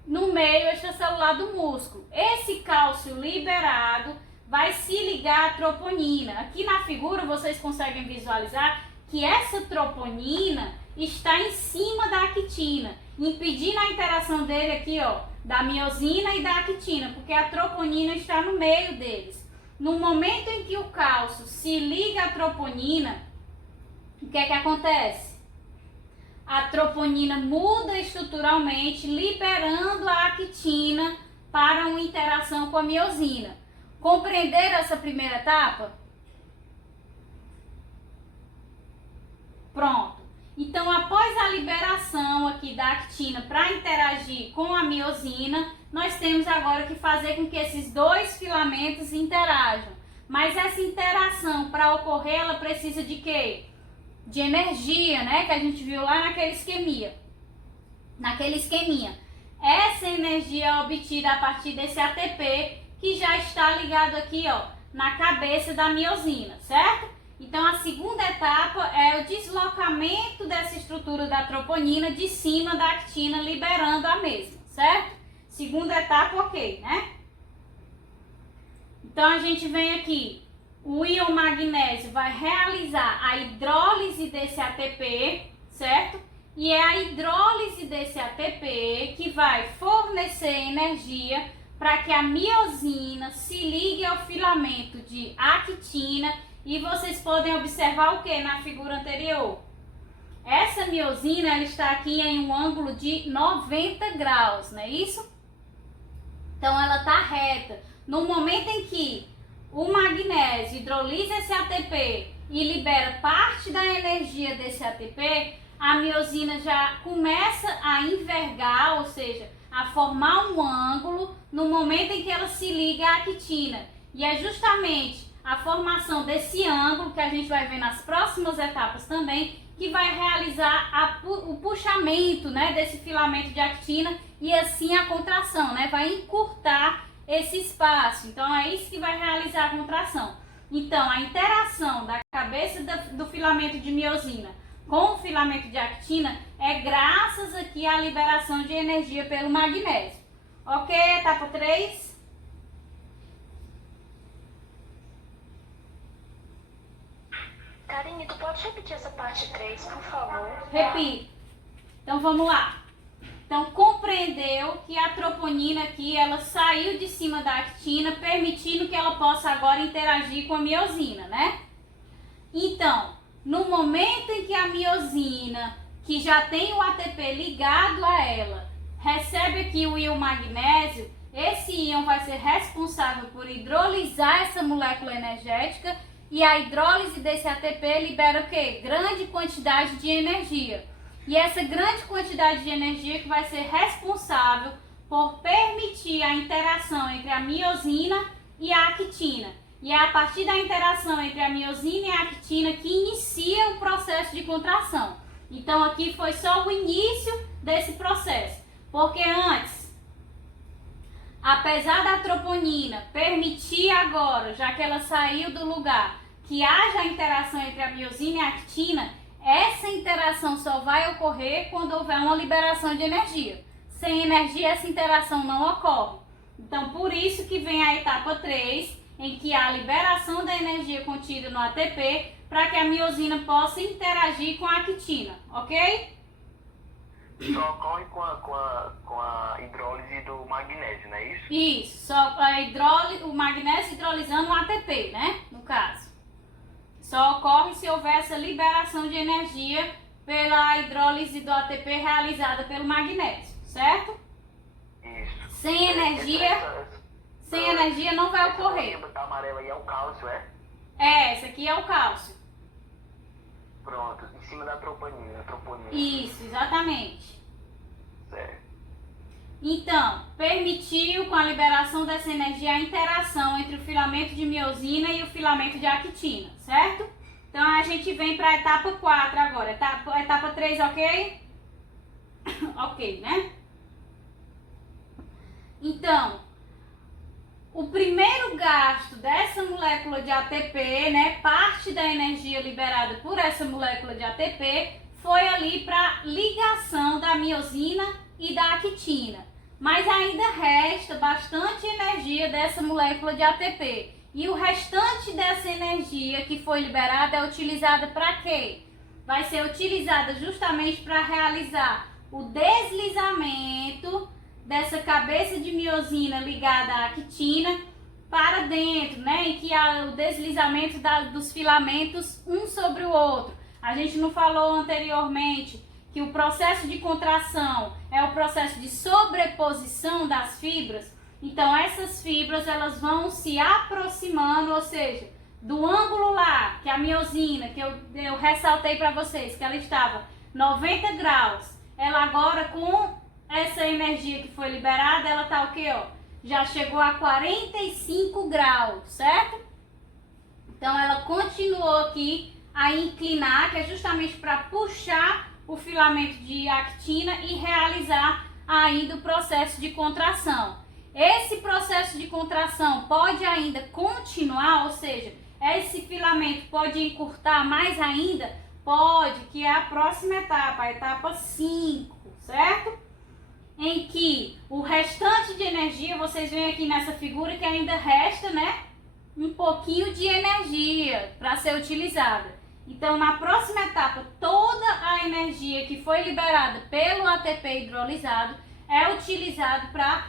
no meio extracelular do músculo. Esse cálcio liberado vai se ligar à troponina. Aqui na figura vocês conseguem visualizar que essa troponina está em cima da actina, impedindo a interação dele aqui, ó, da miosina e da actina, porque a troponina está no meio deles. No momento em que o cálcio se liga à troponina, o que é que acontece? A troponina muda estruturalmente, liberando a actina para uma interação com a miosina. Compreenderam essa primeira etapa? Pronto. Então, após a liberação aqui da actina para interagir com a miosina, nós temos agora que fazer com que esses dois filamentos interajam. Mas essa interação, para ocorrer, ela precisa de quê? De energia, né? Que a gente viu lá naquele esqueminha. Essa energia é obtida a partir desse ATP, que já está ligado aqui, ó, na cabeça da miosina, certo? Então, a segunda etapa é o deslocamento dessa estrutura da troponina de cima da actina, liberando a mesma, certo? Segunda etapa, ok, né? Então, a gente vem aqui, o íon magnésio vai realizar a hidrólise desse ATP, certo? e é a hidrólise desse ATP que vai fornecer energia para que a miosina se ligue ao filamento de actina, e vocês podem observar o que na figura anterior? Essa miosina ela está aqui em um ângulo de 90 graus, não é isso? Então ela está reta. No momento em que o magnésio hidrolisa esse ATP e libera parte da energia desse ATP, a miosina já começa a envergar, ou seja, a formar um ângulo no momento em que ela se liga à actina. E é justamente a formação desse ângulo, que a gente vai ver nas próximas etapas também, que vai realizar o puxamento, né, desse filamento de actina e assim a contração, né, vai encurtar esse espaço. Então é isso que vai realizar a contração. Então a interação da cabeça do filamento de miosina com o filamento de actina é graças aqui à liberação de energia pelo magnésio. Ok, etapa 3? Karine, tu pode repetir essa parte 3, por favor? Repito. Então vamos lá. Então compreendeu que a troponina aqui ela saiu de cima da actina, permitindo que ela possa agora interagir com a miosina, né? Então, no momento em que a miosina, que já tem o ATP ligado a ela, recebe aqui o íon magnésio, esse íon vai ser responsável por hidrolisar essa molécula energética, e a hidrólise desse ATP libera o quê? Grande quantidade de energia. E essa grande quantidade de energia que vai ser responsável por permitir a interação entre a miosina e a actina. E é a partir da interação entre a miosina e a actina que inicia o processo de contração. Então aqui foi só o início desse processo. Porque antes, apesar da troponina permitir agora, já que ela saiu do lugar, que haja a interação entre a miosina e a actina, essa interação só vai ocorrer quando houver uma liberação de energia. Sem energia, essa interação não ocorre. Então, por isso que vem a etapa 3, em que há a liberação da energia contida no ATP, para que a miosina possa interagir com a actina, ok? Só ocorre com a hidrólise do magnésio, não é isso? Isso, só o magnésio hidrolisando o ATP, né? No caso. Só ocorre se houver essa liberação de energia pela hidrólise do ATP realizada pelo magnésio, certo? Isso. Sem energia não vai ocorrer. Essa amarela aí é o cálcio, é? É, esse aqui é o cálcio. Pronto, em cima da troponina. Isso, exatamente. Certo. Então, permitiu com a liberação dessa energia a interação entre o filamento de miosina e o filamento de actina, certo? Então a gente vem para a etapa 4 agora. Etapa 3, ok? Ok, né? Então, o primeiro gasto dessa molécula de ATP, né, parte da energia liberada por essa molécula de ATP, foi ali para ligação da miosina e da actina. Mas ainda resta bastante energia dessa molécula de ATP. E o restante dessa energia que foi liberada é utilizada para quê? Vai ser utilizada justamente para realizar o deslizamento dessa cabeça de miosina ligada à actina para dentro, né? Em que há o deslizamento dos filamentos um sobre o outro. A gente não falou anteriormente que o processo de contração é o processo de sobreposição das fibras. Então essas fibras elas vão se aproximando, ou seja, do ângulo lá, que a miosina, que eu ressaltei para vocês, que ela estava 90 graus, ela agora com essa energia que foi liberada, ela tá o quê, ó? Já chegou a 45 graus, certo? Então ela continuou aqui a inclinar, que é justamente para puxar o filamento de actina e realizar ainda o processo de contração. Esse processo de contração pode ainda continuar, ou seja, esse filamento pode encurtar mais ainda? Pode, que é a próxima etapa, a etapa 5, certo? Em que o restante de energia, vocês veem aqui nessa figura que ainda resta, né, um pouquinho de energia para ser utilizada. Então, na próxima etapa, toda a energia que foi liberada pelo ATP hidrolisado é utilizado para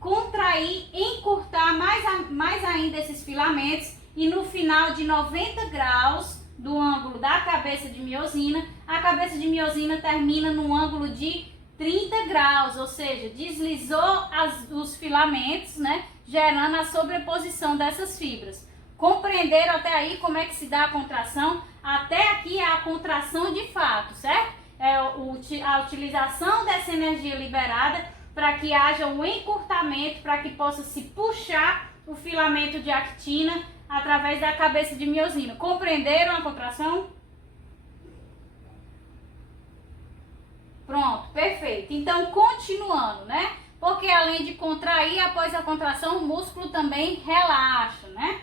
contrair, encurtar mais ainda esses filamentos, e no final de 90 graus do ângulo da cabeça de miosina, a cabeça de miosina termina no ângulo de 30 graus, ou seja, deslizou os filamentos, né, gerando a sobreposição dessas fibras. Compreenderam até aí como é que se dá a contração? Até aqui é a contração de fato, certo? É a utilização dessa energia liberada para que haja um encurtamento, para que possa se puxar o filamento de actina através da cabeça de miosina. Compreenderam a contração? Pronto, perfeito. Então, continuando, né? Porque além de contrair, após a contração, o músculo também relaxa, né?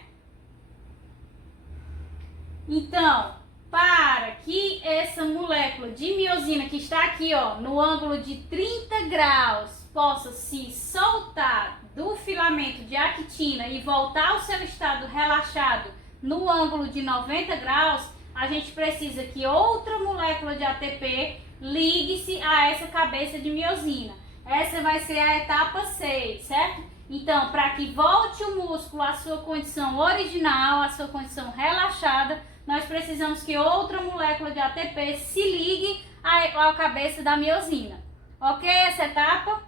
Então, para que essa molécula de miosina que está aqui, ó, no ângulo de 30 graus, possa se soltar do filamento de actina e voltar ao seu estado relaxado no ângulo de 90 graus, a gente precisa que outra molécula de ATP ligue-se a essa cabeça de miosina. Essa vai ser a etapa 6, certo? Então, para que volte o músculo à sua condição original, à sua condição relaxada, nós precisamos que outra molécula de ATP se ligue à cabeça da miosina. Ok? Essa etapa,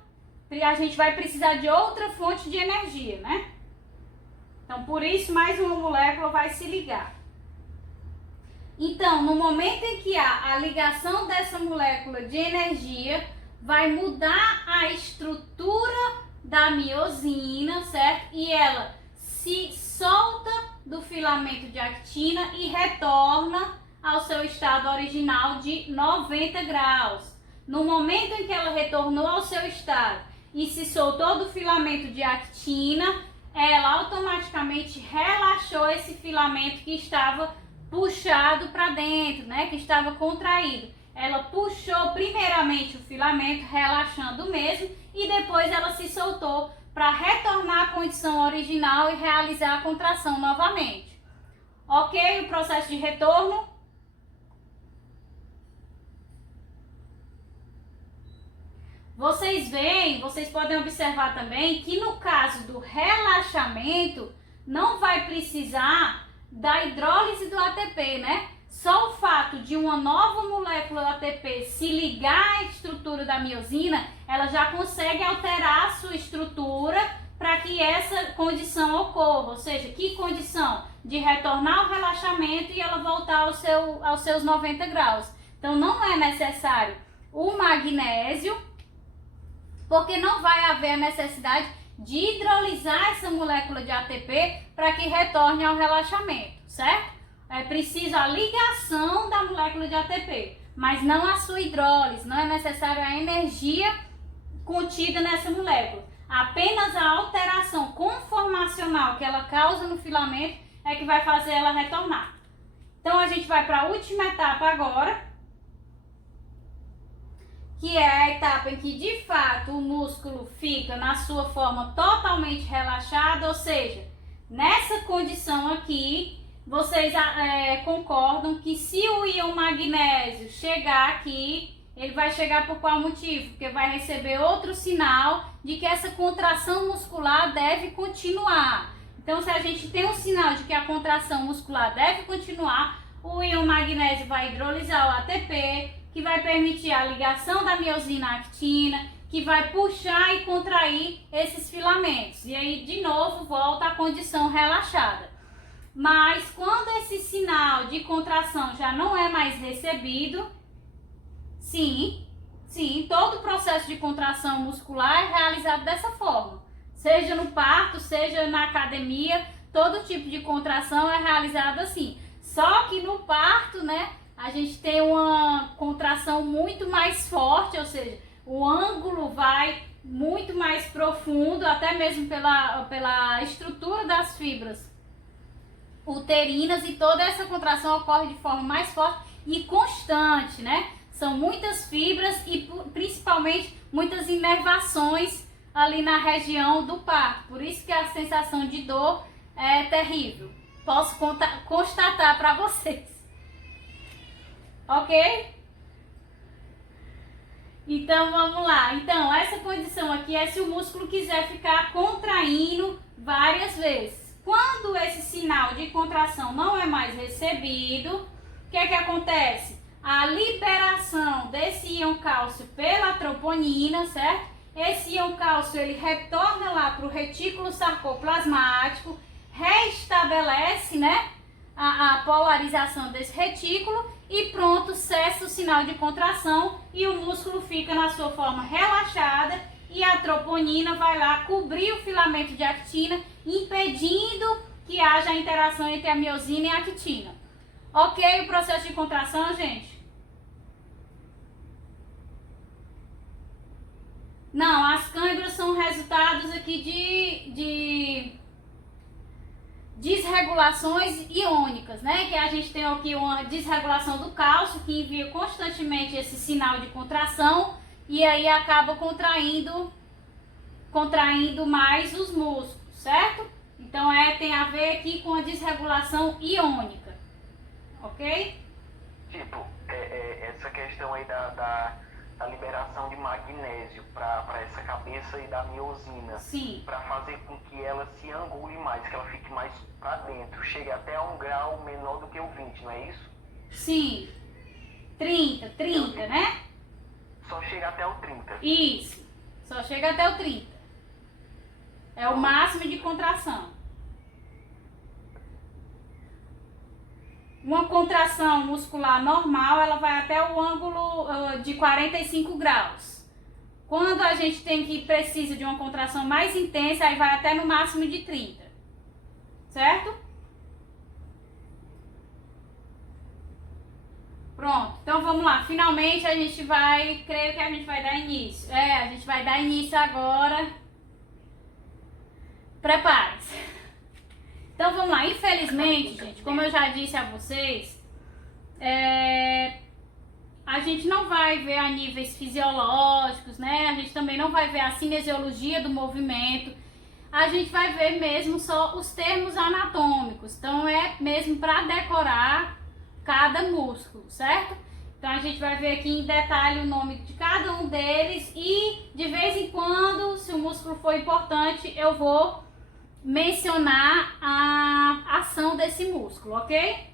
a gente vai precisar de outra fonte de energia, né? Então, por isso, mais uma molécula vai se ligar. Então, no momento em que há a ligação dessa molécula de energia, vai mudar a estrutura da miosina, certo? E ela se solta do filamento de actina e retorna ao seu estado original de 90 graus. No momento em que ela retornou ao seu estado e se soltou do filamento de actina, ela automaticamente relaxou esse filamento que estava puxado para dentro, né? Que estava contraído. Ela puxou primeiramente o filamento, relaxando o mesmo, e depois ela se soltou para retornar à condição original e realizar a contração novamente. Ok? O processo de retorno. Vocês veem, vocês podem observar também que no caso do relaxamento, não vai precisar da hidrólise do ATP, né? Só o fato de uma nova molécula do ATP se ligar à estrutura da miosina, ela já consegue alterar a sua estrutura para que essa condição ocorra. Ou seja, que condição? De retornar ao relaxamento e ela voltar aos seus 90 graus. Então, não é necessário o magnésio, porque não vai haver a necessidade de hidrolisar essa molécula de ATP para que retorne ao relaxamento, certo? É preciso a ligação da molécula de ATP, mas não a sua hidrólise, não é necessário a energia contida nessa molécula. Apenas a alteração conformacional que ela causa no filamento é que vai fazer ela retornar. Então a gente vai para a última etapa agora, que é a etapa em que de fato o músculo fica na sua forma totalmente relaxada, ou seja, nessa condição aqui, vocês concordam que se o íon magnésio chegar aqui, ele vai chegar por qual motivo? Porque vai receber outro sinal de que essa contração muscular deve continuar. Então, se a gente tem um sinal de que a contração muscular deve continuar, o íon magnésio vai hidrolisar o ATP, que vai permitir a ligação da miosina à actina, que vai puxar e contrair esses filamentos. E aí, de novo, volta à condição relaxada. Mas quando esse sinal de contração já não é mais recebido, sim, todo o processo de contração muscular é realizado dessa forma. Seja no parto, seja na academia, todo tipo de contração é realizado assim. Só que no parto, né, a gente tem uma contração muito mais forte, ou seja, o ângulo vai muito mais profundo, até mesmo pela estrutura das fibras uterinas, e toda essa contração ocorre de forma mais forte e constante, né? São muitas fibras e principalmente muitas inervações ali na região do parto. Por isso que a sensação de dor é terrível. Posso constatar para vocês. Ok? Então, vamos lá. Então, essa condição aqui é se o músculo quiser ficar contraindo várias vezes. Quando esse sinal de contração não é mais recebido, o que é que acontece? A liberação desse íon cálcio pela troponina, certo? Esse íon cálcio, ele retorna lá para o retículo sarcoplasmático, reestabelece, né, a polarização desse retículo e pronto, cessa o sinal de contração e o músculo fica na sua forma relaxada e a troponina vai lá cobrir o filamento de actina, impedindo que haja a interação entre a miosina e a actina. Ok o processo de contração, gente? Não, as câimbras são resultados aqui de desregulações iônicas, né? Que a gente tem aqui uma desregulação do cálcio que envia constantemente esse sinal de contração e aí acaba contraindo mais os músculos, certo? Então tem a ver aqui com a desregulação iônica, ok? Tipo, essa questão aí da liberação de magnésio para essa cabeça e da miosina. Sim. Para fazer com que ela se angule mais, que ela fique mais para dentro, chegue até a um grau menor do que o 20, não é isso? Sim. 30, né? Só chega até o 30. Isso. Só chega até o 30. É o máximo de contração. Uma contração muscular normal, ela vai até o ângulo de 45 graus. Quando a gente precisa de uma contração mais intensa, aí vai até no máximo de 30. Certo? Pronto. Então vamos lá. Finalmente creio que a gente vai dar início. A gente vai dar início agora. Prepare-se. Então vamos lá, infelizmente, gente, como eu já disse a vocês, a gente não vai ver a níveis fisiológicos, né? A gente também não vai ver a cinesiologia do movimento, a gente vai ver mesmo só os termos anatômicos, então é mesmo para decorar cada músculo, certo? Então a gente vai ver aqui em detalhe o nome de cada um deles e de vez em quando, se o músculo for importante, eu vou mencionar a ação desse músculo, ok?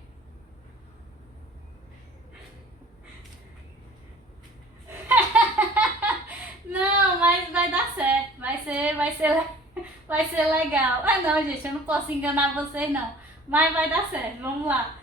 Não, mas vai dar certo, vai ser legal. Não, gente, eu não posso enganar vocês não, mas vai dar certo, vamos lá.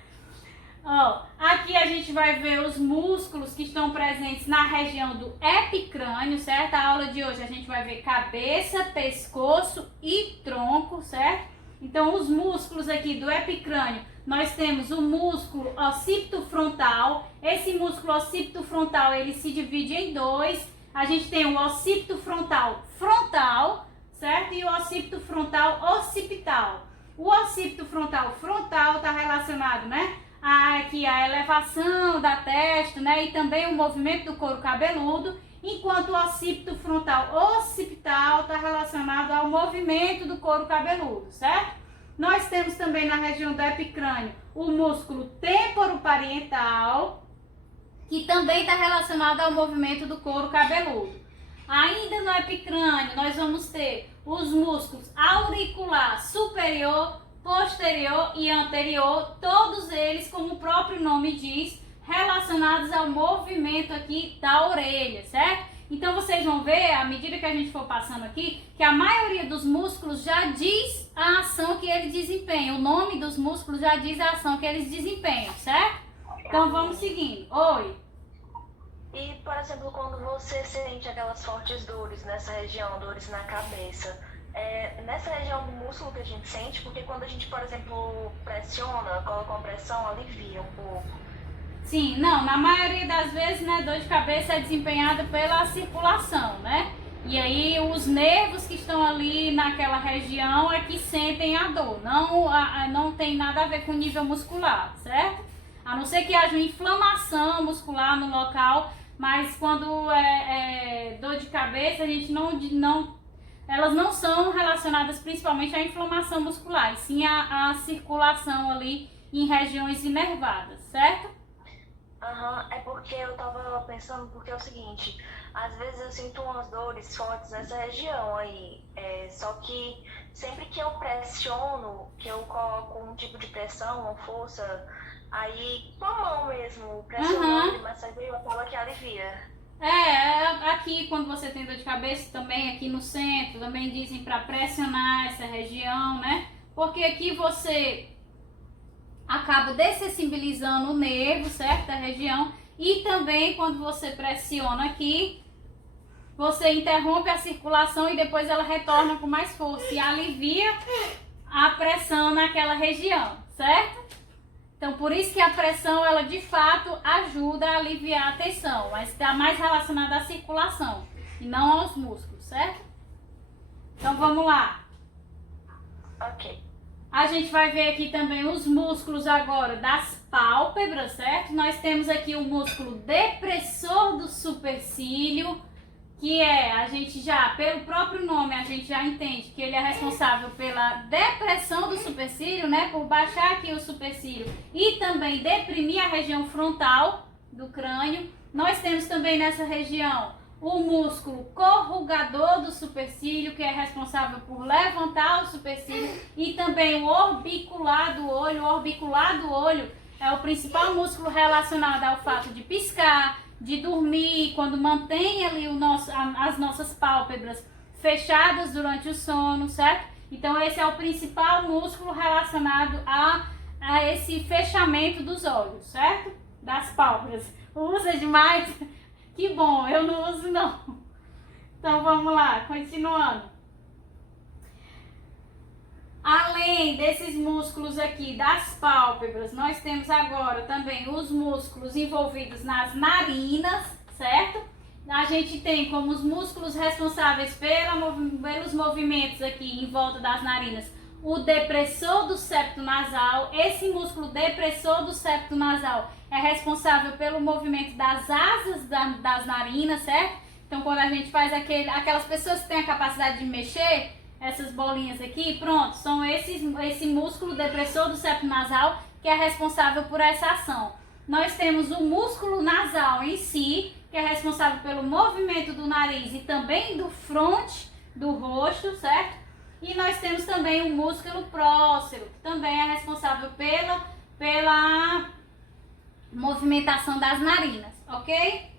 Ó, aqui a gente vai ver os músculos que estão presentes na região do epicrânio, certo? A aula de hoje a gente vai ver cabeça, pescoço e tronco, certo? Então, os músculos aqui do epicrânio, nós temos o músculo occipito frontal. Esse músculo occipito frontal, ele se divide em dois. A gente tem o occipito frontal frontal, certo? E o occipito frontal occipital. O occipito frontal está relacionado, né? Aqui a elevação da testa, né, e também o movimento do couro cabeludo, enquanto o occipito frontal occipital está relacionado ao movimento do couro cabeludo, certo? Nós temos também na região do epicrânio o músculo temporoparietal, que também está relacionado ao movimento do couro cabeludo. Ainda no epicrânio nós vamos ter os músculos auricular superior, posterior e anterior, todos eles, como o próprio nome diz, relacionados ao movimento aqui da orelha, certo? Então vocês vão ver, à medida que a gente for passando aqui, que a maioria dos músculos já diz a ação que eles desempenham, o nome dos músculos já diz a ação que eles desempenham, certo? Então vamos seguindo. Oi. E, por exemplo, quando você sente aquelas fortes dores nessa região, dores na cabeça, nessa região do músculo que a gente sente, porque quando a gente, por exemplo, pressiona, coloca uma pressão, alivia um pouco. Sim, não, na maioria das vezes, né, dor de cabeça é desempenhada pela circulação, né? E aí os nervos que estão ali naquela região é que sentem a dor, não tem nada a ver com nível muscular, certo? A não ser que haja uma inflamação muscular no local, mas quando é dor de cabeça, a gente elas não são relacionadas principalmente à inflamação muscular, e sim à circulação ali em regiões inervadas, certo? Aham, é porque eu tava pensando, porque é o seguinte, às vezes eu sinto umas dores fortes nessa região aí, só que sempre que eu pressiono, que eu coloco um tipo de pressão, uma força, aí com a mão mesmo, pressionando Aham. e massageio, acaba que alivia. Aqui quando você tem dor de cabeça também, aqui no centro, também dizem para pressionar essa região, né? Porque aqui você acaba dessensibilizando o nervo, certo? Da região. E também quando você pressiona aqui, você interrompe a circulação e depois ela retorna com mais força e alivia a pressão naquela região, certo? Então, por isso que a pressão, ela de fato ajuda a aliviar a tensão, mas está mais relacionada à circulação e não aos músculos, certo? Então, vamos lá. Ok. A gente vai ver aqui também os músculos agora das pálpebras, certo? Nós temos aqui o músculo depressor do supercílio, que a gente já, pelo próprio nome, a gente já entende que ele é responsável pela depressão do supercílio, né? Por baixar aqui o supercílio e também deprimir a região frontal do crânio. Nós temos também nessa região o músculo corrugador do supercílio, que é responsável por levantar o supercílio, e também o orbicular do olho. O orbicular do olho é o principal músculo relacionado ao fato de piscar, de dormir, quando mantém ali as nossas pálpebras fechadas durante o sono, certo? Então esse é o principal músculo relacionado a esse fechamento dos olhos, certo? Das pálpebras. Usa demais? Que bom, eu não uso não. Então vamos lá, continuando. Além desses músculos aqui das pálpebras, nós temos agora também os músculos envolvidos nas narinas, certo? A gente tem como os músculos responsáveis pelos movimentos aqui em volta das narinas o depressor do septo nasal. Esse músculo depressor do septo nasal é responsável pelo movimento das asas das narinas, certo? Então quando a gente faz aquelas pessoas que têm a capacidade de mexer essas bolinhas aqui, pronto, são esse músculo depressor do septo nasal que é responsável por essa ação. Nós temos o músculo nasal em si, que é responsável pelo movimento do nariz e também do fronte do rosto, certo? E nós temos também o músculo prócero, que também é responsável pela movimentação das narinas, ok?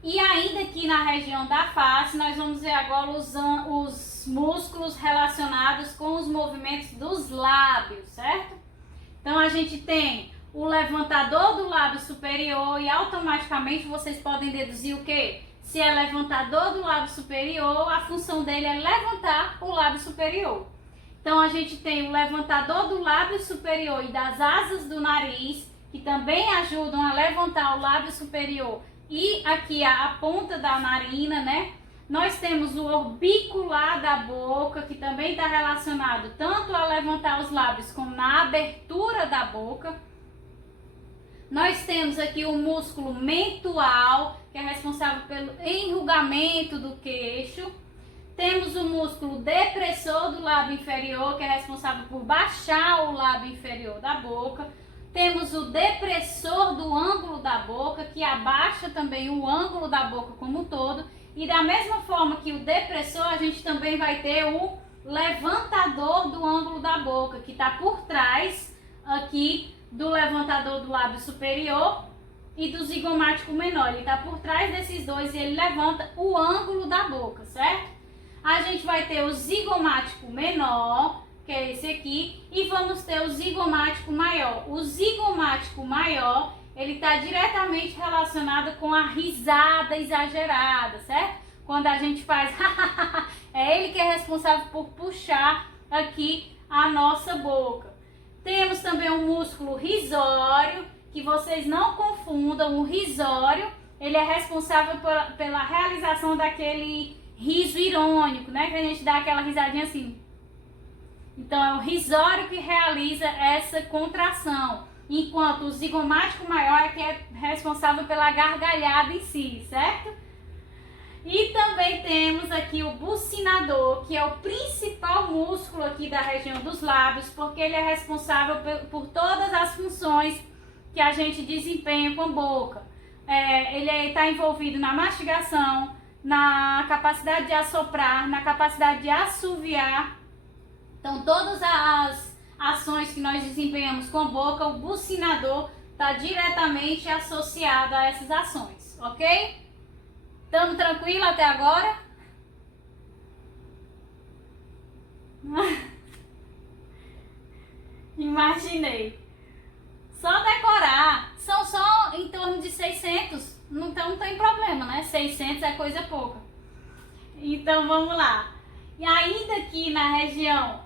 E ainda aqui na região da face, nós vamos ver agora os músculos relacionados com os movimentos dos lábios, certo? Então a gente tem o levantador do lábio superior e automaticamente vocês podem deduzir o quê? Se é levantador do lábio superior, a função dele é levantar o lábio superior. Então a gente tem o levantador do lábio superior e das asas do nariz, que também ajudam a levantar o lábio superior e aqui a ponta da narina, né? Nós temos o orbicular da boca, que também está relacionado tanto a levantar os lábios como na abertura da boca. Nós temos aqui o músculo mentual, que é responsável pelo enrugamento do queixo. Temos o músculo depressor do lábio inferior, que é responsável por baixar o lábio inferior da boca. Temos o depressor do ângulo da boca, que abaixa também o ângulo da boca como um todo. E da mesma forma que o depressor, a gente também vai ter o levantador do ângulo da boca, que está por trás aqui do levantador do lábio superior e do zigomático menor. Ele está por trás desses dois e ele levanta o ângulo da boca, certo? A gente vai ter o zigomático menor, que é esse aqui, e vamos ter o zigomático maior. O zigomático maior, ele está diretamente relacionado com a risada exagerada, certo? Quando a gente faz é ele que é responsável por puxar aqui a nossa boca. Temos também o músculo risório, que vocês não confundam. O risório, ele é responsável pela realização daquele riso irônico, né? Que a gente dá aquela risadinha assim. Então é o risório que realiza essa contração, enquanto o zigomático maior é que é responsável pela gargalhada em si, certo? E também temos aqui o bucinador, que é o principal músculo aqui da região dos lábios, porque ele é responsável por todas as funções que a gente desempenha com a boca. Ele está envolvido na mastigação, na capacidade de assoprar, na capacidade de assoviar. Então, todas as ações que nós desempenhamos com a boca, o bucinador está diretamente associado a essas ações, ok? Estamos tranquilos até agora? Imaginei. Só decorar. São só em torno de 600. Então não tem problema, né? 600 é coisa pouca. Então vamos lá. E ainda aqui na região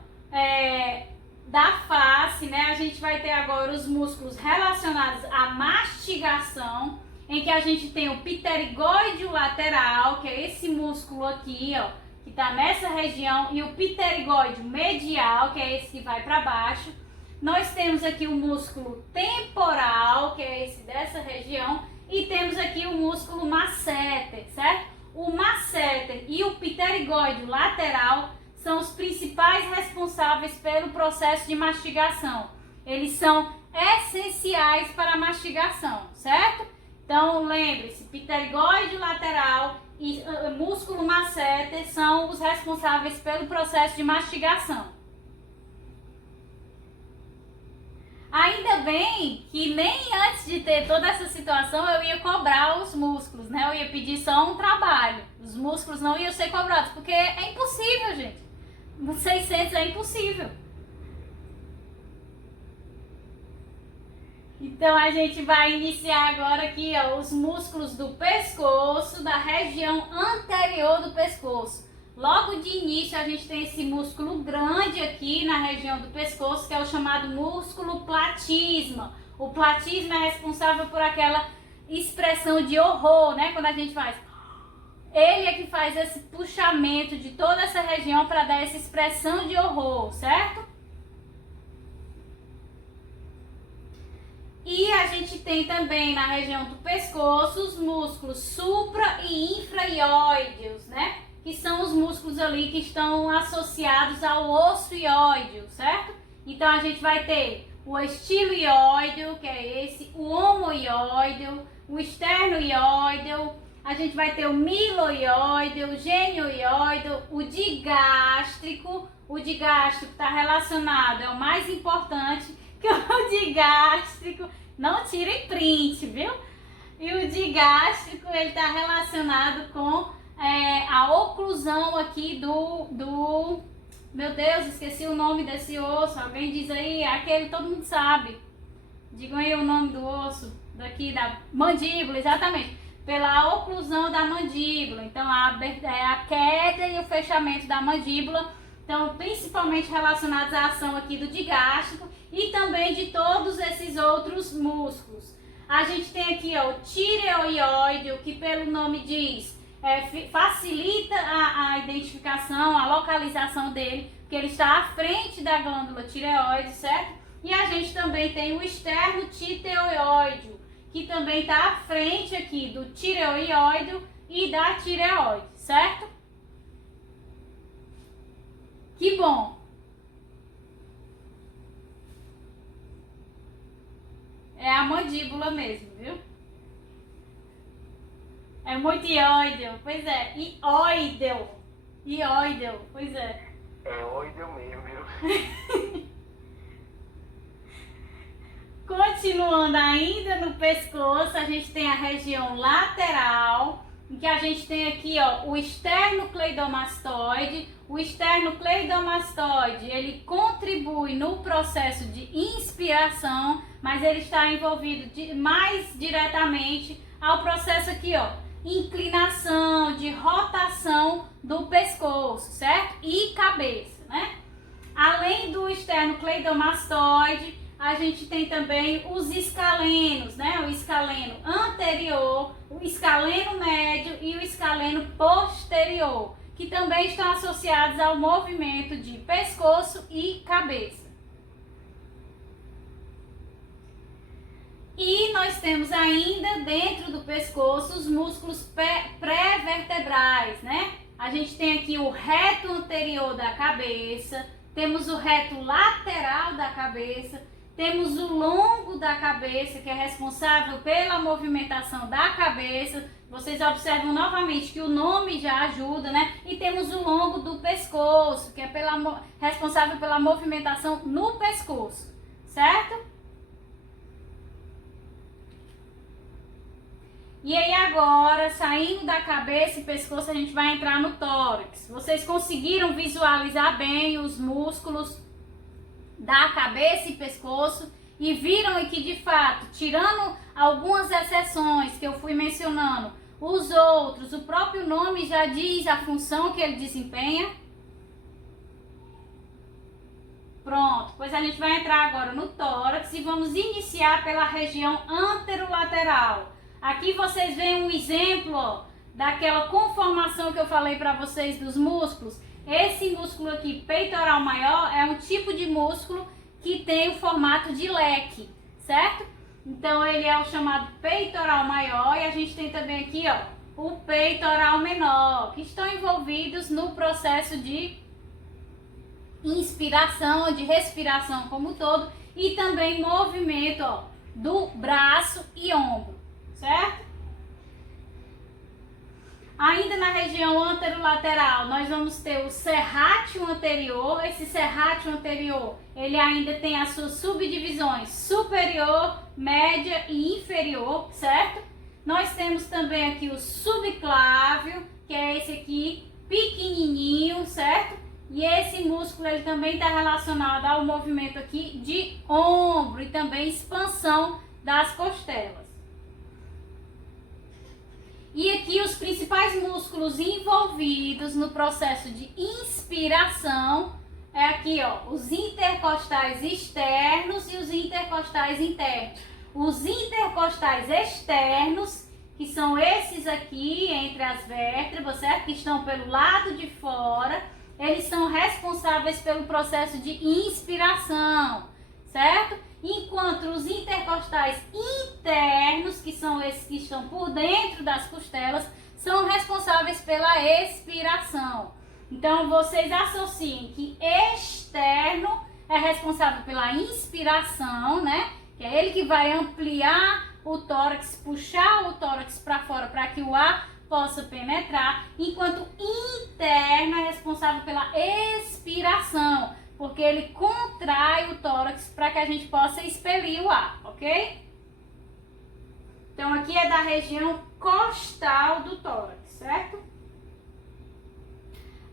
da face, né? A gente vai ter agora os músculos relacionados à mastigação, em que a gente tem o pterigóide lateral, que é esse músculo aqui, ó, que está nessa região, e o pterigóide medial, que é esse que vai para baixo. Nós temos aqui o músculo temporal, que é esse dessa região, e temos aqui o músculo masseter, certo? O masseter e o pterigóide lateral são os principais responsáveis pelo processo de mastigação. Eles são essenciais para a mastigação, certo? Então, lembre-se, pterigóide lateral e músculo masseter são os responsáveis pelo processo de mastigação. Ainda bem que nem antes de ter toda essa situação eu ia cobrar os músculos, né? Eu ia pedir só um trabalho. Os músculos não iam ser cobrados, porque é impossível, gente. 600 é impossível. Então a gente vai iniciar agora aqui, ó, os músculos do pescoço, da região anterior do pescoço. Logo de início a gente tem esse músculo grande aqui na região do pescoço, que é o chamado músculo platisma. O platisma é responsável por aquela expressão de horror, né? Quando a gente faz... Ele é que faz esse puxamento de toda essa região para dar essa expressão de horror, certo? E a gente tem também na região do pescoço os músculos supra e infraioideus, né? Que são os músculos ali que estão associados ao osso ióideo, certo? Então a gente vai ter o estiloióideo, que é esse, o homoióideo, o esternoióideo, a gente vai ter o miloióideo, o genioióideo, o digástrico. O digástrico está relacionado, é o mais importante, que o digástrico, não tirem print, viu? E o digástrico, ele está relacionado com a oclusão aqui meu Deus, esqueci o nome desse osso, alguém diz aí, aquele todo mundo sabe. Digam aí o nome do osso, daqui da mandíbula, exatamente. Pela oclusão da mandíbula, então a queda e o fechamento da mandíbula, então principalmente relacionados à ação aqui do digástrico e também de todos esses outros músculos. A gente tem aqui, ó, o tireoióideo, que pelo nome diz, facilita a identificação, a localização dele, porque ele está à frente da glândula tireoide, certo? E a gente também tem o esternotiteoióideo, que também está à frente aqui do tireoióideo e da tireoide, certo? Que bom! É a mandíbula mesmo, viu? É muito ióideo, pois é, ióideo, pois é. É oideu mesmo, viu? Continuando ainda no pescoço, a gente tem a região lateral, em que a gente tem aqui, ó, o esternocleidomastoide. O esternocleidomastoide, ele contribui no processo de inspiração, mas ele está envolvido mais diretamente ao processo aqui, ó, inclinação, de rotação do pescoço, certo? E cabeça, né? Além do esternocleidomastoide, a gente tem também os escalenos, né? O escaleno anterior, o escaleno médio e o escaleno posterior, que também estão associados ao movimento de pescoço e cabeça. E nós temos ainda dentro do pescoço os músculos pré-vertebrais, né? A gente tem aqui o reto anterior da cabeça, temos o reto lateral da cabeça, temos o longo da cabeça, que é responsável pela movimentação da cabeça. Vocês observam novamente que o nome já ajuda, né? E temos o longo do pescoço, que é responsável pela movimentação no pescoço, certo? E aí agora, saindo da cabeça e pescoço, a gente vai entrar no tórax. Vocês conseguiram visualizar bem os músculos da cabeça e pescoço e viram que de fato, tirando algumas exceções que eu fui mencionando, os outros, o próprio nome já diz a função que ele desempenha? Pronto, pois a gente vai entrar agora no tórax e vamos iniciar pela região anterolateral. Aqui vocês veem um exemplo, ó, daquela conformação que eu falei para vocês dos músculos. Esse músculo aqui, peitoral maior, é um tipo de músculo que tem o formato de leque, certo? Então ele é o chamado peitoral maior e a gente tem também aqui, ó, o peitoral menor, que estão envolvidos no processo de inspiração, de respiração como um todo e também movimento, ó, do braço e ombro, certo? Ainda na região anterolateral, nós vamos ter o serrátil anterior. Esse serrátil anterior, ele ainda tem as suas subdivisões superior, média e inferior, certo? Nós temos também aqui o subclávio, que é esse aqui, pequenininho, certo? E esse músculo, ele também está relacionado ao movimento aqui de ombro e também expansão das costelas. E aqui os principais músculos envolvidos no processo de inspiração é aqui, ó, os intercostais externos e os intercostais internos. Os intercostais externos, que são esses aqui entre as vértebras, certo? Que estão pelo lado de fora, eles são responsáveis pelo processo de inspiração, certo? Enquanto os intercostais internos, que são esses que estão por dentro das costelas, são responsáveis pela expiração. Então, vocês associem que externo é responsável pela inspiração, né? Que é ele que vai ampliar o tórax, puxar o tórax para fora para que o ar possa penetrar, enquanto interno é responsável pela expiração, porque ele contrai o tórax para que a gente possa expelir o ar, ok? Então aqui é da região costal do tórax, certo?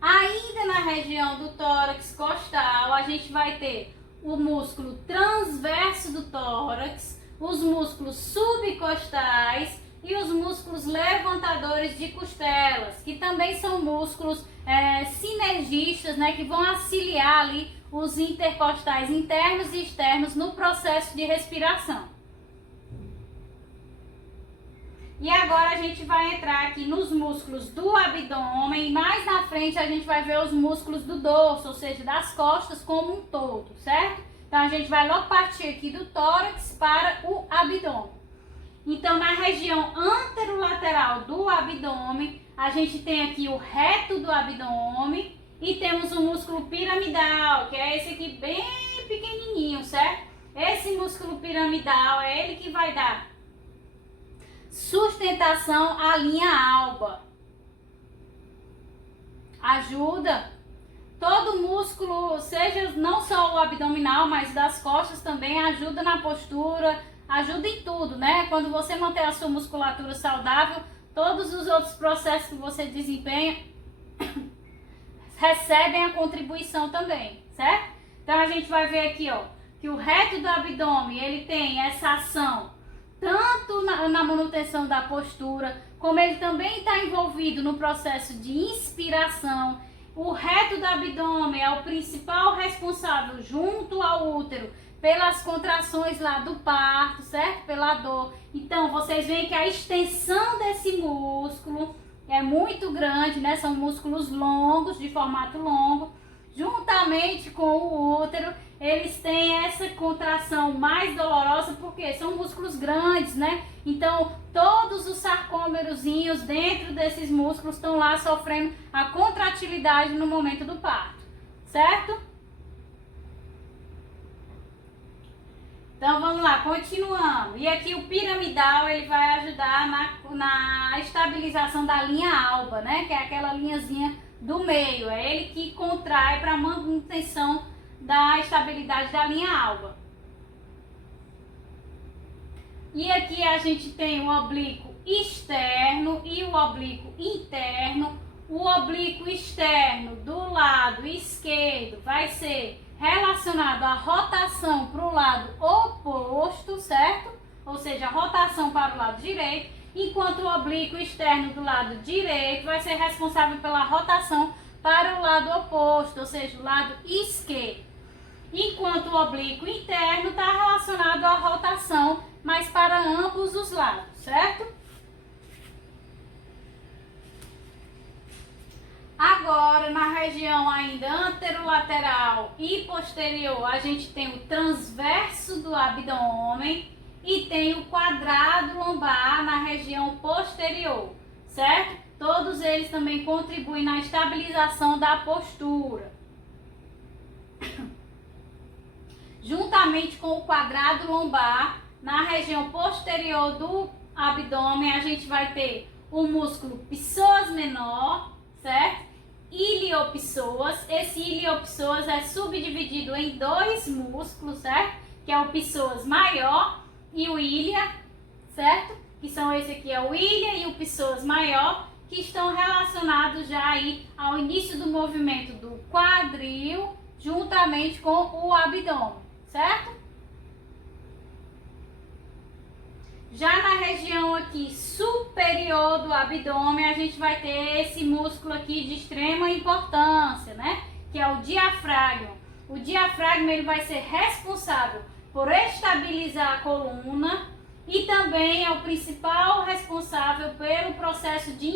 Ainda na região do tórax costal, a gente vai ter o músculo transverso do tórax, os músculos subcostais e os músculos levantadores de costelas, que também são músculos sinergistas, né, que vão auxiliar ali os intercostais internos e externos no processo de respiração. E agora a gente vai entrar aqui nos músculos do abdômen e mais na frente a gente vai ver os músculos do dorso, ou seja, das costas como um todo, certo? Então a gente vai logo partir aqui do tórax para o abdômen. Então na região anterolateral do abdômen, a gente tem aqui o reto do abdômen e temos o músculo piramidal, que é esse aqui bem pequenininho, certo? Esse músculo piramidal é ele que vai dar sustentação à linha alba. Ajuda todo músculo, seja não só o abdominal, mas das costas também, ajuda na postura, ajuda em tudo, né? Quando você mantém a sua musculatura saudável, todos os outros processos que você desempenha recebem a contribuição também, certo? Então a gente vai ver aqui, ó, que o reto do abdômen, ele tem essa ação tanto na manutenção da postura, como ele também está envolvido no processo de inspiração. O reto do abdômen é o principal responsável junto ao útero pelas contrações lá do parto, certo? Pela dor. Então vocês veem que a extensão desse músculo é muito grande, né? São músculos longos, de formato longo. Juntamente com o útero, eles têm essa contração mais dolorosa, porque são músculos grandes, né? Então, todos os sarcômerozinhos dentro desses músculos estão lá sofrendo a contratilidade no momento do parto, certo? Então, vamos lá, continuando. E aqui o piramidal, ele vai ajudar na estabilização da linha alba, né? Que é aquela linhazinha do meio. É ele que contrai para manutenção da estabilidade da linha alba. E aqui a gente tem o oblíquo externo e o oblíquo interno. O oblíquo externo do lado esquerdo vai ser relacionado à rotação para o lado oposto, certo? Ou seja, a rotação para o lado direito, enquanto o oblíquo externo do lado direito vai ser responsável pela rotação para o lado oposto, ou seja, o lado esquerdo. Enquanto o oblíquo interno está relacionado à rotação, mas para ambos os lados, certo? Agora, na região ainda anterolateral e posterior, a gente tem o transverso do abdômen e tem o quadrado lombar na região posterior, certo? Todos eles também contribuem na estabilização da postura. Juntamente com o quadrado lombar, na região posterior do abdômen, a gente vai ter o músculo psoas menor, certo? Iliopsoas. Esse iliopsoas é subdividido em dois músculos, certo? Que é o psoas maior e o ilia, certo? Que são esse aqui, é o ilia e o psoas maior, que estão relacionados já aí ao início do movimento do quadril, juntamente com o abdômen, certo? Já na região aqui superior do abdômen, a gente vai ter esse músculo aqui de extrema importância, né? Que é o diafragma. O diafragma, ele vai ser responsável por estabilizar a coluna e também é o principal responsável pelo processo de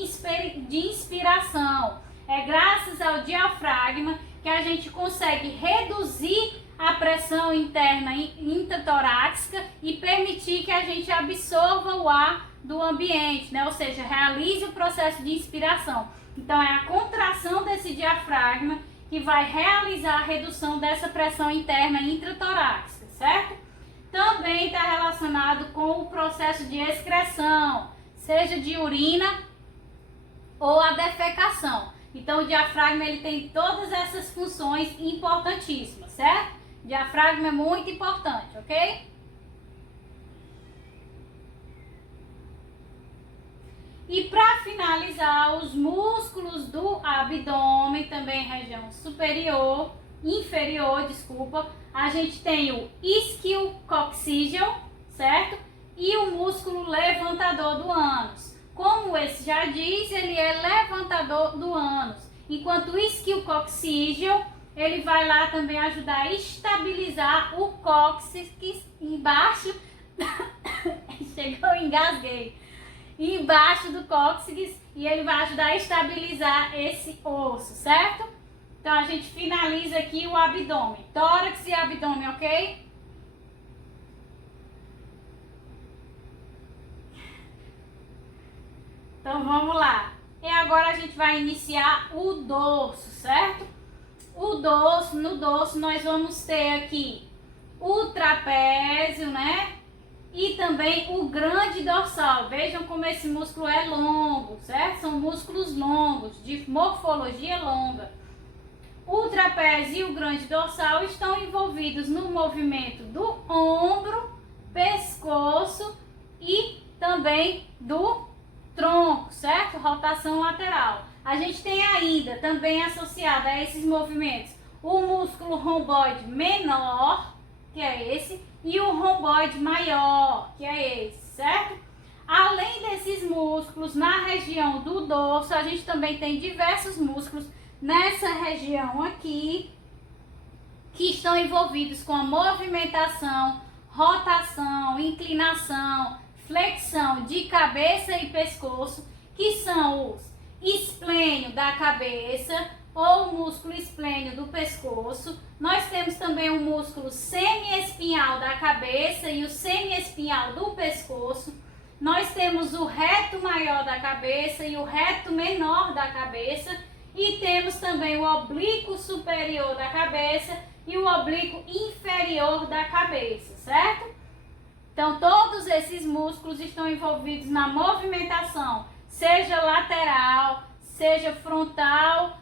inspiração. É graças ao diafragma que a gente consegue reduzir a pressão interna intratorácica e permitir que a gente absorva o ar do ambiente, né? Ou seja, realize o processo de inspiração. Então, é a contração desse diafragma que vai realizar a redução dessa pressão interna intratorácica, certo? Também está relacionado com o processo de excreção, seja de urina ou a defecação. Então, o diafragma, ele tem todas essas funções importantíssimas, certo? Diafragma é muito importante, ok? E para finalizar, os músculos do abdômen, também região superior, inferior, desculpa, a gente tem o isquiococcígeo, certo? E o músculo levantador do ânus. Como esse já diz, ele é levantador do ânus. Enquanto o isquiococcígeo, ele vai lá também ajudar a estabilizar o cóccix embaixo. Chegou, engasguei. Embaixo do cóccix, e ele vai ajudar a estabilizar esse osso, certo? Então a gente finaliza aqui o abdômen, tórax e abdômen, ok? Então vamos lá. E agora a gente vai iniciar o dorso, certo? O dorso, no dorso nós vamos ter aqui o trapézio, né? E também o grande dorsal. Vejam como esse músculo é longo, certo? São músculos longos, de morfologia longa. O trapézio e o grande dorsal estão envolvidos no movimento do ombro, pescoço e também do tronco, certo? Rotação lateral. A gente tem ainda, também associado a esses movimentos, o músculo romboide menor, que é esse, e o romboide maior, que é esse, certo? Além desses músculos, na região do dorso, a gente também tem diversos músculos nessa região aqui, que estão envolvidos com a movimentação, rotação, inclinação, flexão de cabeça e pescoço, que são os esplênio da cabeça ou o músculo esplênio do pescoço. Nós temos também o músculo semiespinhal da cabeça e o semiespinhal do pescoço. nós temos o reto maior da cabeça e o reto menor da cabeça, e temos também o oblíquo superior da cabeça e o oblíquo inferior da cabeça, certo? Então, todos esses músculos estão envolvidos na movimentação, seja lateral, seja frontal,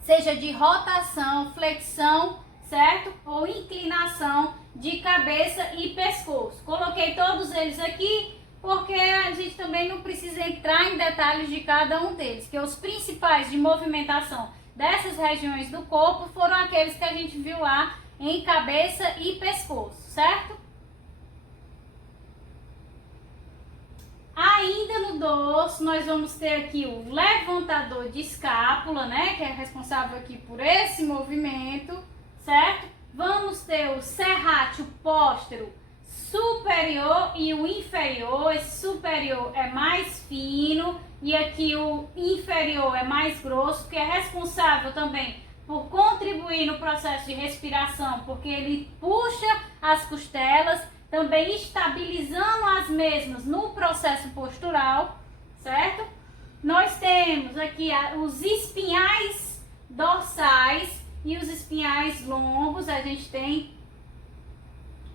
seja de rotação, flexão, certo? Ou inclinação de cabeça e pescoço. Coloquei todos eles aqui porque a gente também não precisa entrar em detalhes de cada um deles, que os principais de movimentação dessas regiões do corpo foram aqueles que a gente viu lá em cabeça e pescoço, certo? Ainda no dorso, nós vamos ter aqui o levantador de escápula, né, que é responsável aqui por esse movimento, certo? Vamos ter o serrátil póstero superior e o inferior. Esse superior é mais fino e aqui o inferior é mais grosso, que é responsável também por contribuir no processo de respiração, porque ele puxa as costelas, também estabilizando as mesmas no processo postural, certo? Nós temos aqui os espinhais dorsais e os espinhais longos. A gente tem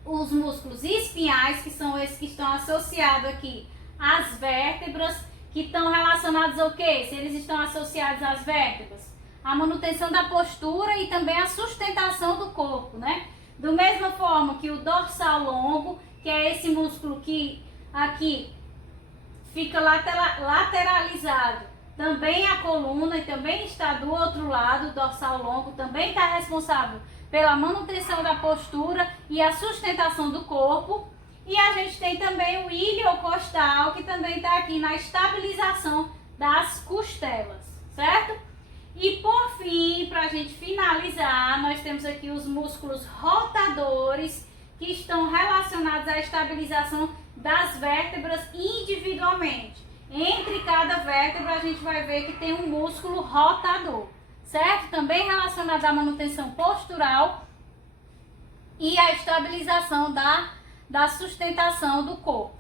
os músculos espinhais, que são esses que estão associados aqui às vértebras, que estão relacionados ao quê? Se eles estão associados às vértebras, a manutenção da postura e também a sustentação do corpo, né? Do mesma forma que o dorsal longo, que é esse músculo que aqui fica lateralizado, também a coluna e também está do outro lado, o dorsal longo também está responsável pela manutenção da postura e a sustentação do corpo. E a gente tem também o iliocostal, que também está aqui na estabilização das costelas, certo? E por fim, para a gente finalizar, nós temos aqui os músculos rotadores, que estão relacionados à estabilização das vértebras individualmente. Entre cada vértebra a gente vai ver que tem um músculo rotador, certo? Também relacionado à manutenção postural e à estabilização da sustentação do corpo.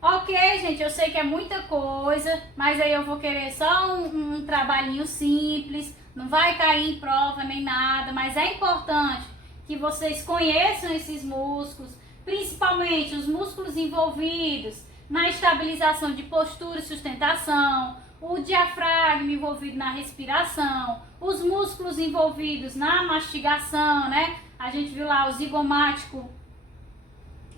Ok, gente, eu sei que é muita coisa, mas aí eu vou querer só um trabalhinho simples, não vai cair em prova nem nada, mas é importante que vocês conheçam esses músculos, principalmente os músculos envolvidos na estabilização de postura e sustentação, o diafragma envolvido na respiração, os músculos envolvidos na mastigação, né? A gente viu lá o zigomático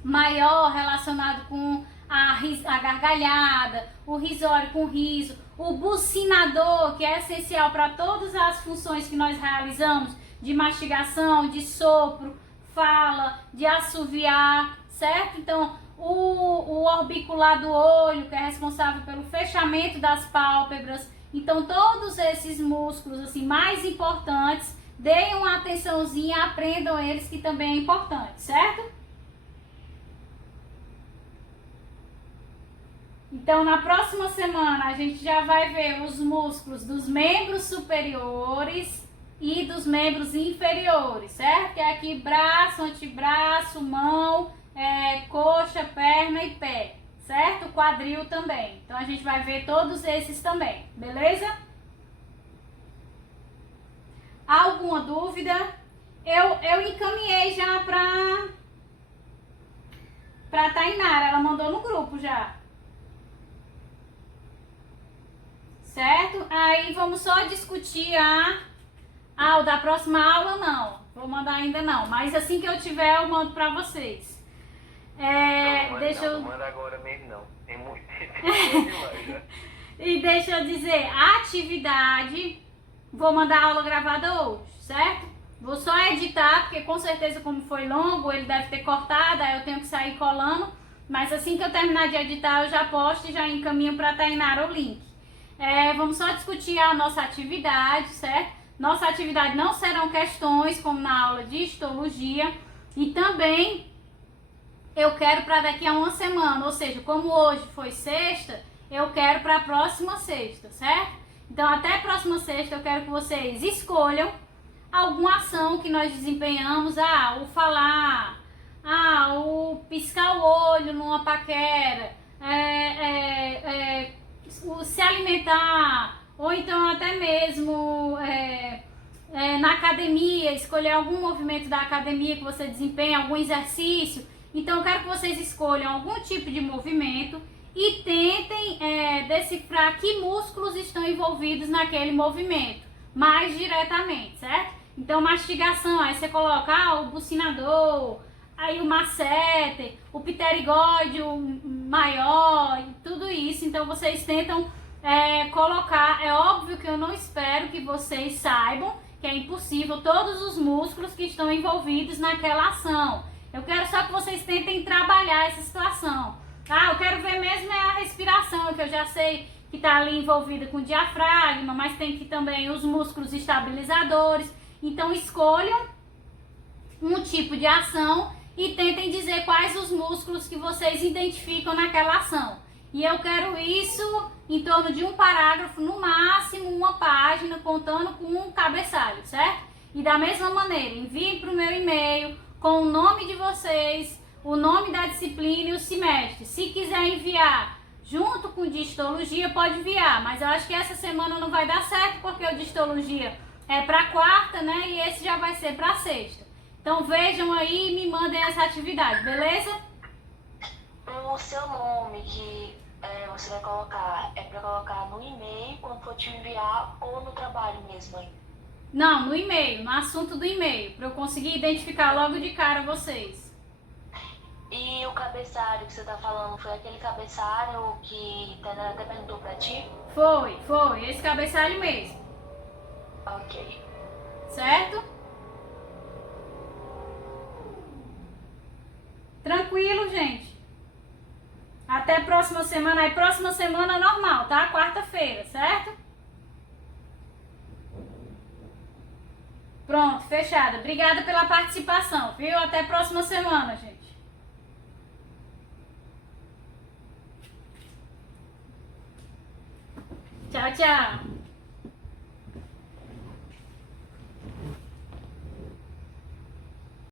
maior relacionado com a gargalhada, o risório com o riso, o bucinador, que é essencial para todas as funções que nós realizamos, de mastigação, de sopro, fala, de assoviar, certo? Então, o orbicular do olho, que é responsável pelo fechamento das pálpebras. Então, todos esses músculos assim mais importantes, deem uma atençãozinha, aprendam eles, que também é importante, certo? Então, na próxima semana, a gente já vai ver os músculos dos membros superiores e dos membros inferiores, certo? Que é aqui braço, antebraço, mão, coxa, perna e pé, certo? Quadril também. Então, a gente vai ver todos esses também, beleza? Alguma dúvida? Eu encaminhei já pra Tainara, ela mandou no grupo já. Certo? Aí vamos só discutir o da próxima aula, não. Vou mandar ainda não. Mas assim que eu tiver, eu mando pra vocês. Não manda agora mesmo, não. Tem muito tempo. E deixa eu dizer, a atividade, vou mandar a aula gravada hoje, certo? Vou só editar, porque com certeza, como foi longo, ele deve ter cortado, aí eu tenho que sair colando. Mas assim que eu terminar de editar, eu já posto e já encaminho pra Tainara o link. Vamos só discutir a nossa atividade, certo? Nossa atividade não serão questões, como na aula de histologia. E também eu quero para daqui a uma semana, ou seja, como hoje foi sexta, eu quero para a próxima sexta, certo? Então, até a próxima sexta, eu quero que vocês escolham alguma ação que nós desempenhamos. O falar, o piscar o olho numa paquera, o se alimentar, ou então até mesmo na academia, escolher algum movimento da academia que você desempenha, algum exercício. Então eu quero que vocês escolham algum tipo de movimento e tentem decifrar que músculos estão envolvidos naquele movimento, mais diretamente, certo? Então mastigação, aí você coloca o bucinador, aí o masseter, o pterigóide maior, tudo isso. Então vocês tentam colocar, é óbvio que eu não espero que vocês saibam, que é impossível, todos os músculos que estão envolvidos naquela ação. Eu quero só que vocês tentem trabalhar essa situação. Eu quero ver mesmo a respiração, que eu já sei que está ali envolvida com o diafragma, mas tem que também os músculos estabilizadores. Então escolham um tipo de ação e tentem dizer quais os músculos que vocês identificam naquela ação. E eu quero isso em torno de um parágrafo, no máximo uma página, contando com um cabeçalho, certo? E da mesma maneira, enviem para o meu e-mail com o nome de vocês, o nome da disciplina e o semestre. Se quiser enviar junto com o de histologia, pode enviar, mas eu acho que essa semana não vai dar certo, porque o de histologia é para quarta, né? E esse já vai ser para sexta. Então vejam aí e me mandem essa atividade, beleza? O seu nome que você vai colocar, é para colocar no e-mail quando for te enviar ou no trabalho mesmo aí? Não, no e-mail, no assunto do e-mail, para eu conseguir identificar logo de cara vocês. E o cabeçalho que você tá falando, foi aquele cabeçalho que Tainara até perguntou pra ti? Foi, esse cabeçalho mesmo. Ok. Certo? Tranquilo, gente. Até a próxima semana. Aí próxima semana normal, tá? Quarta-feira, certo? Pronto, fechado. Obrigada pela participação, viu? Até a próxima semana, gente. Tchau, tchau.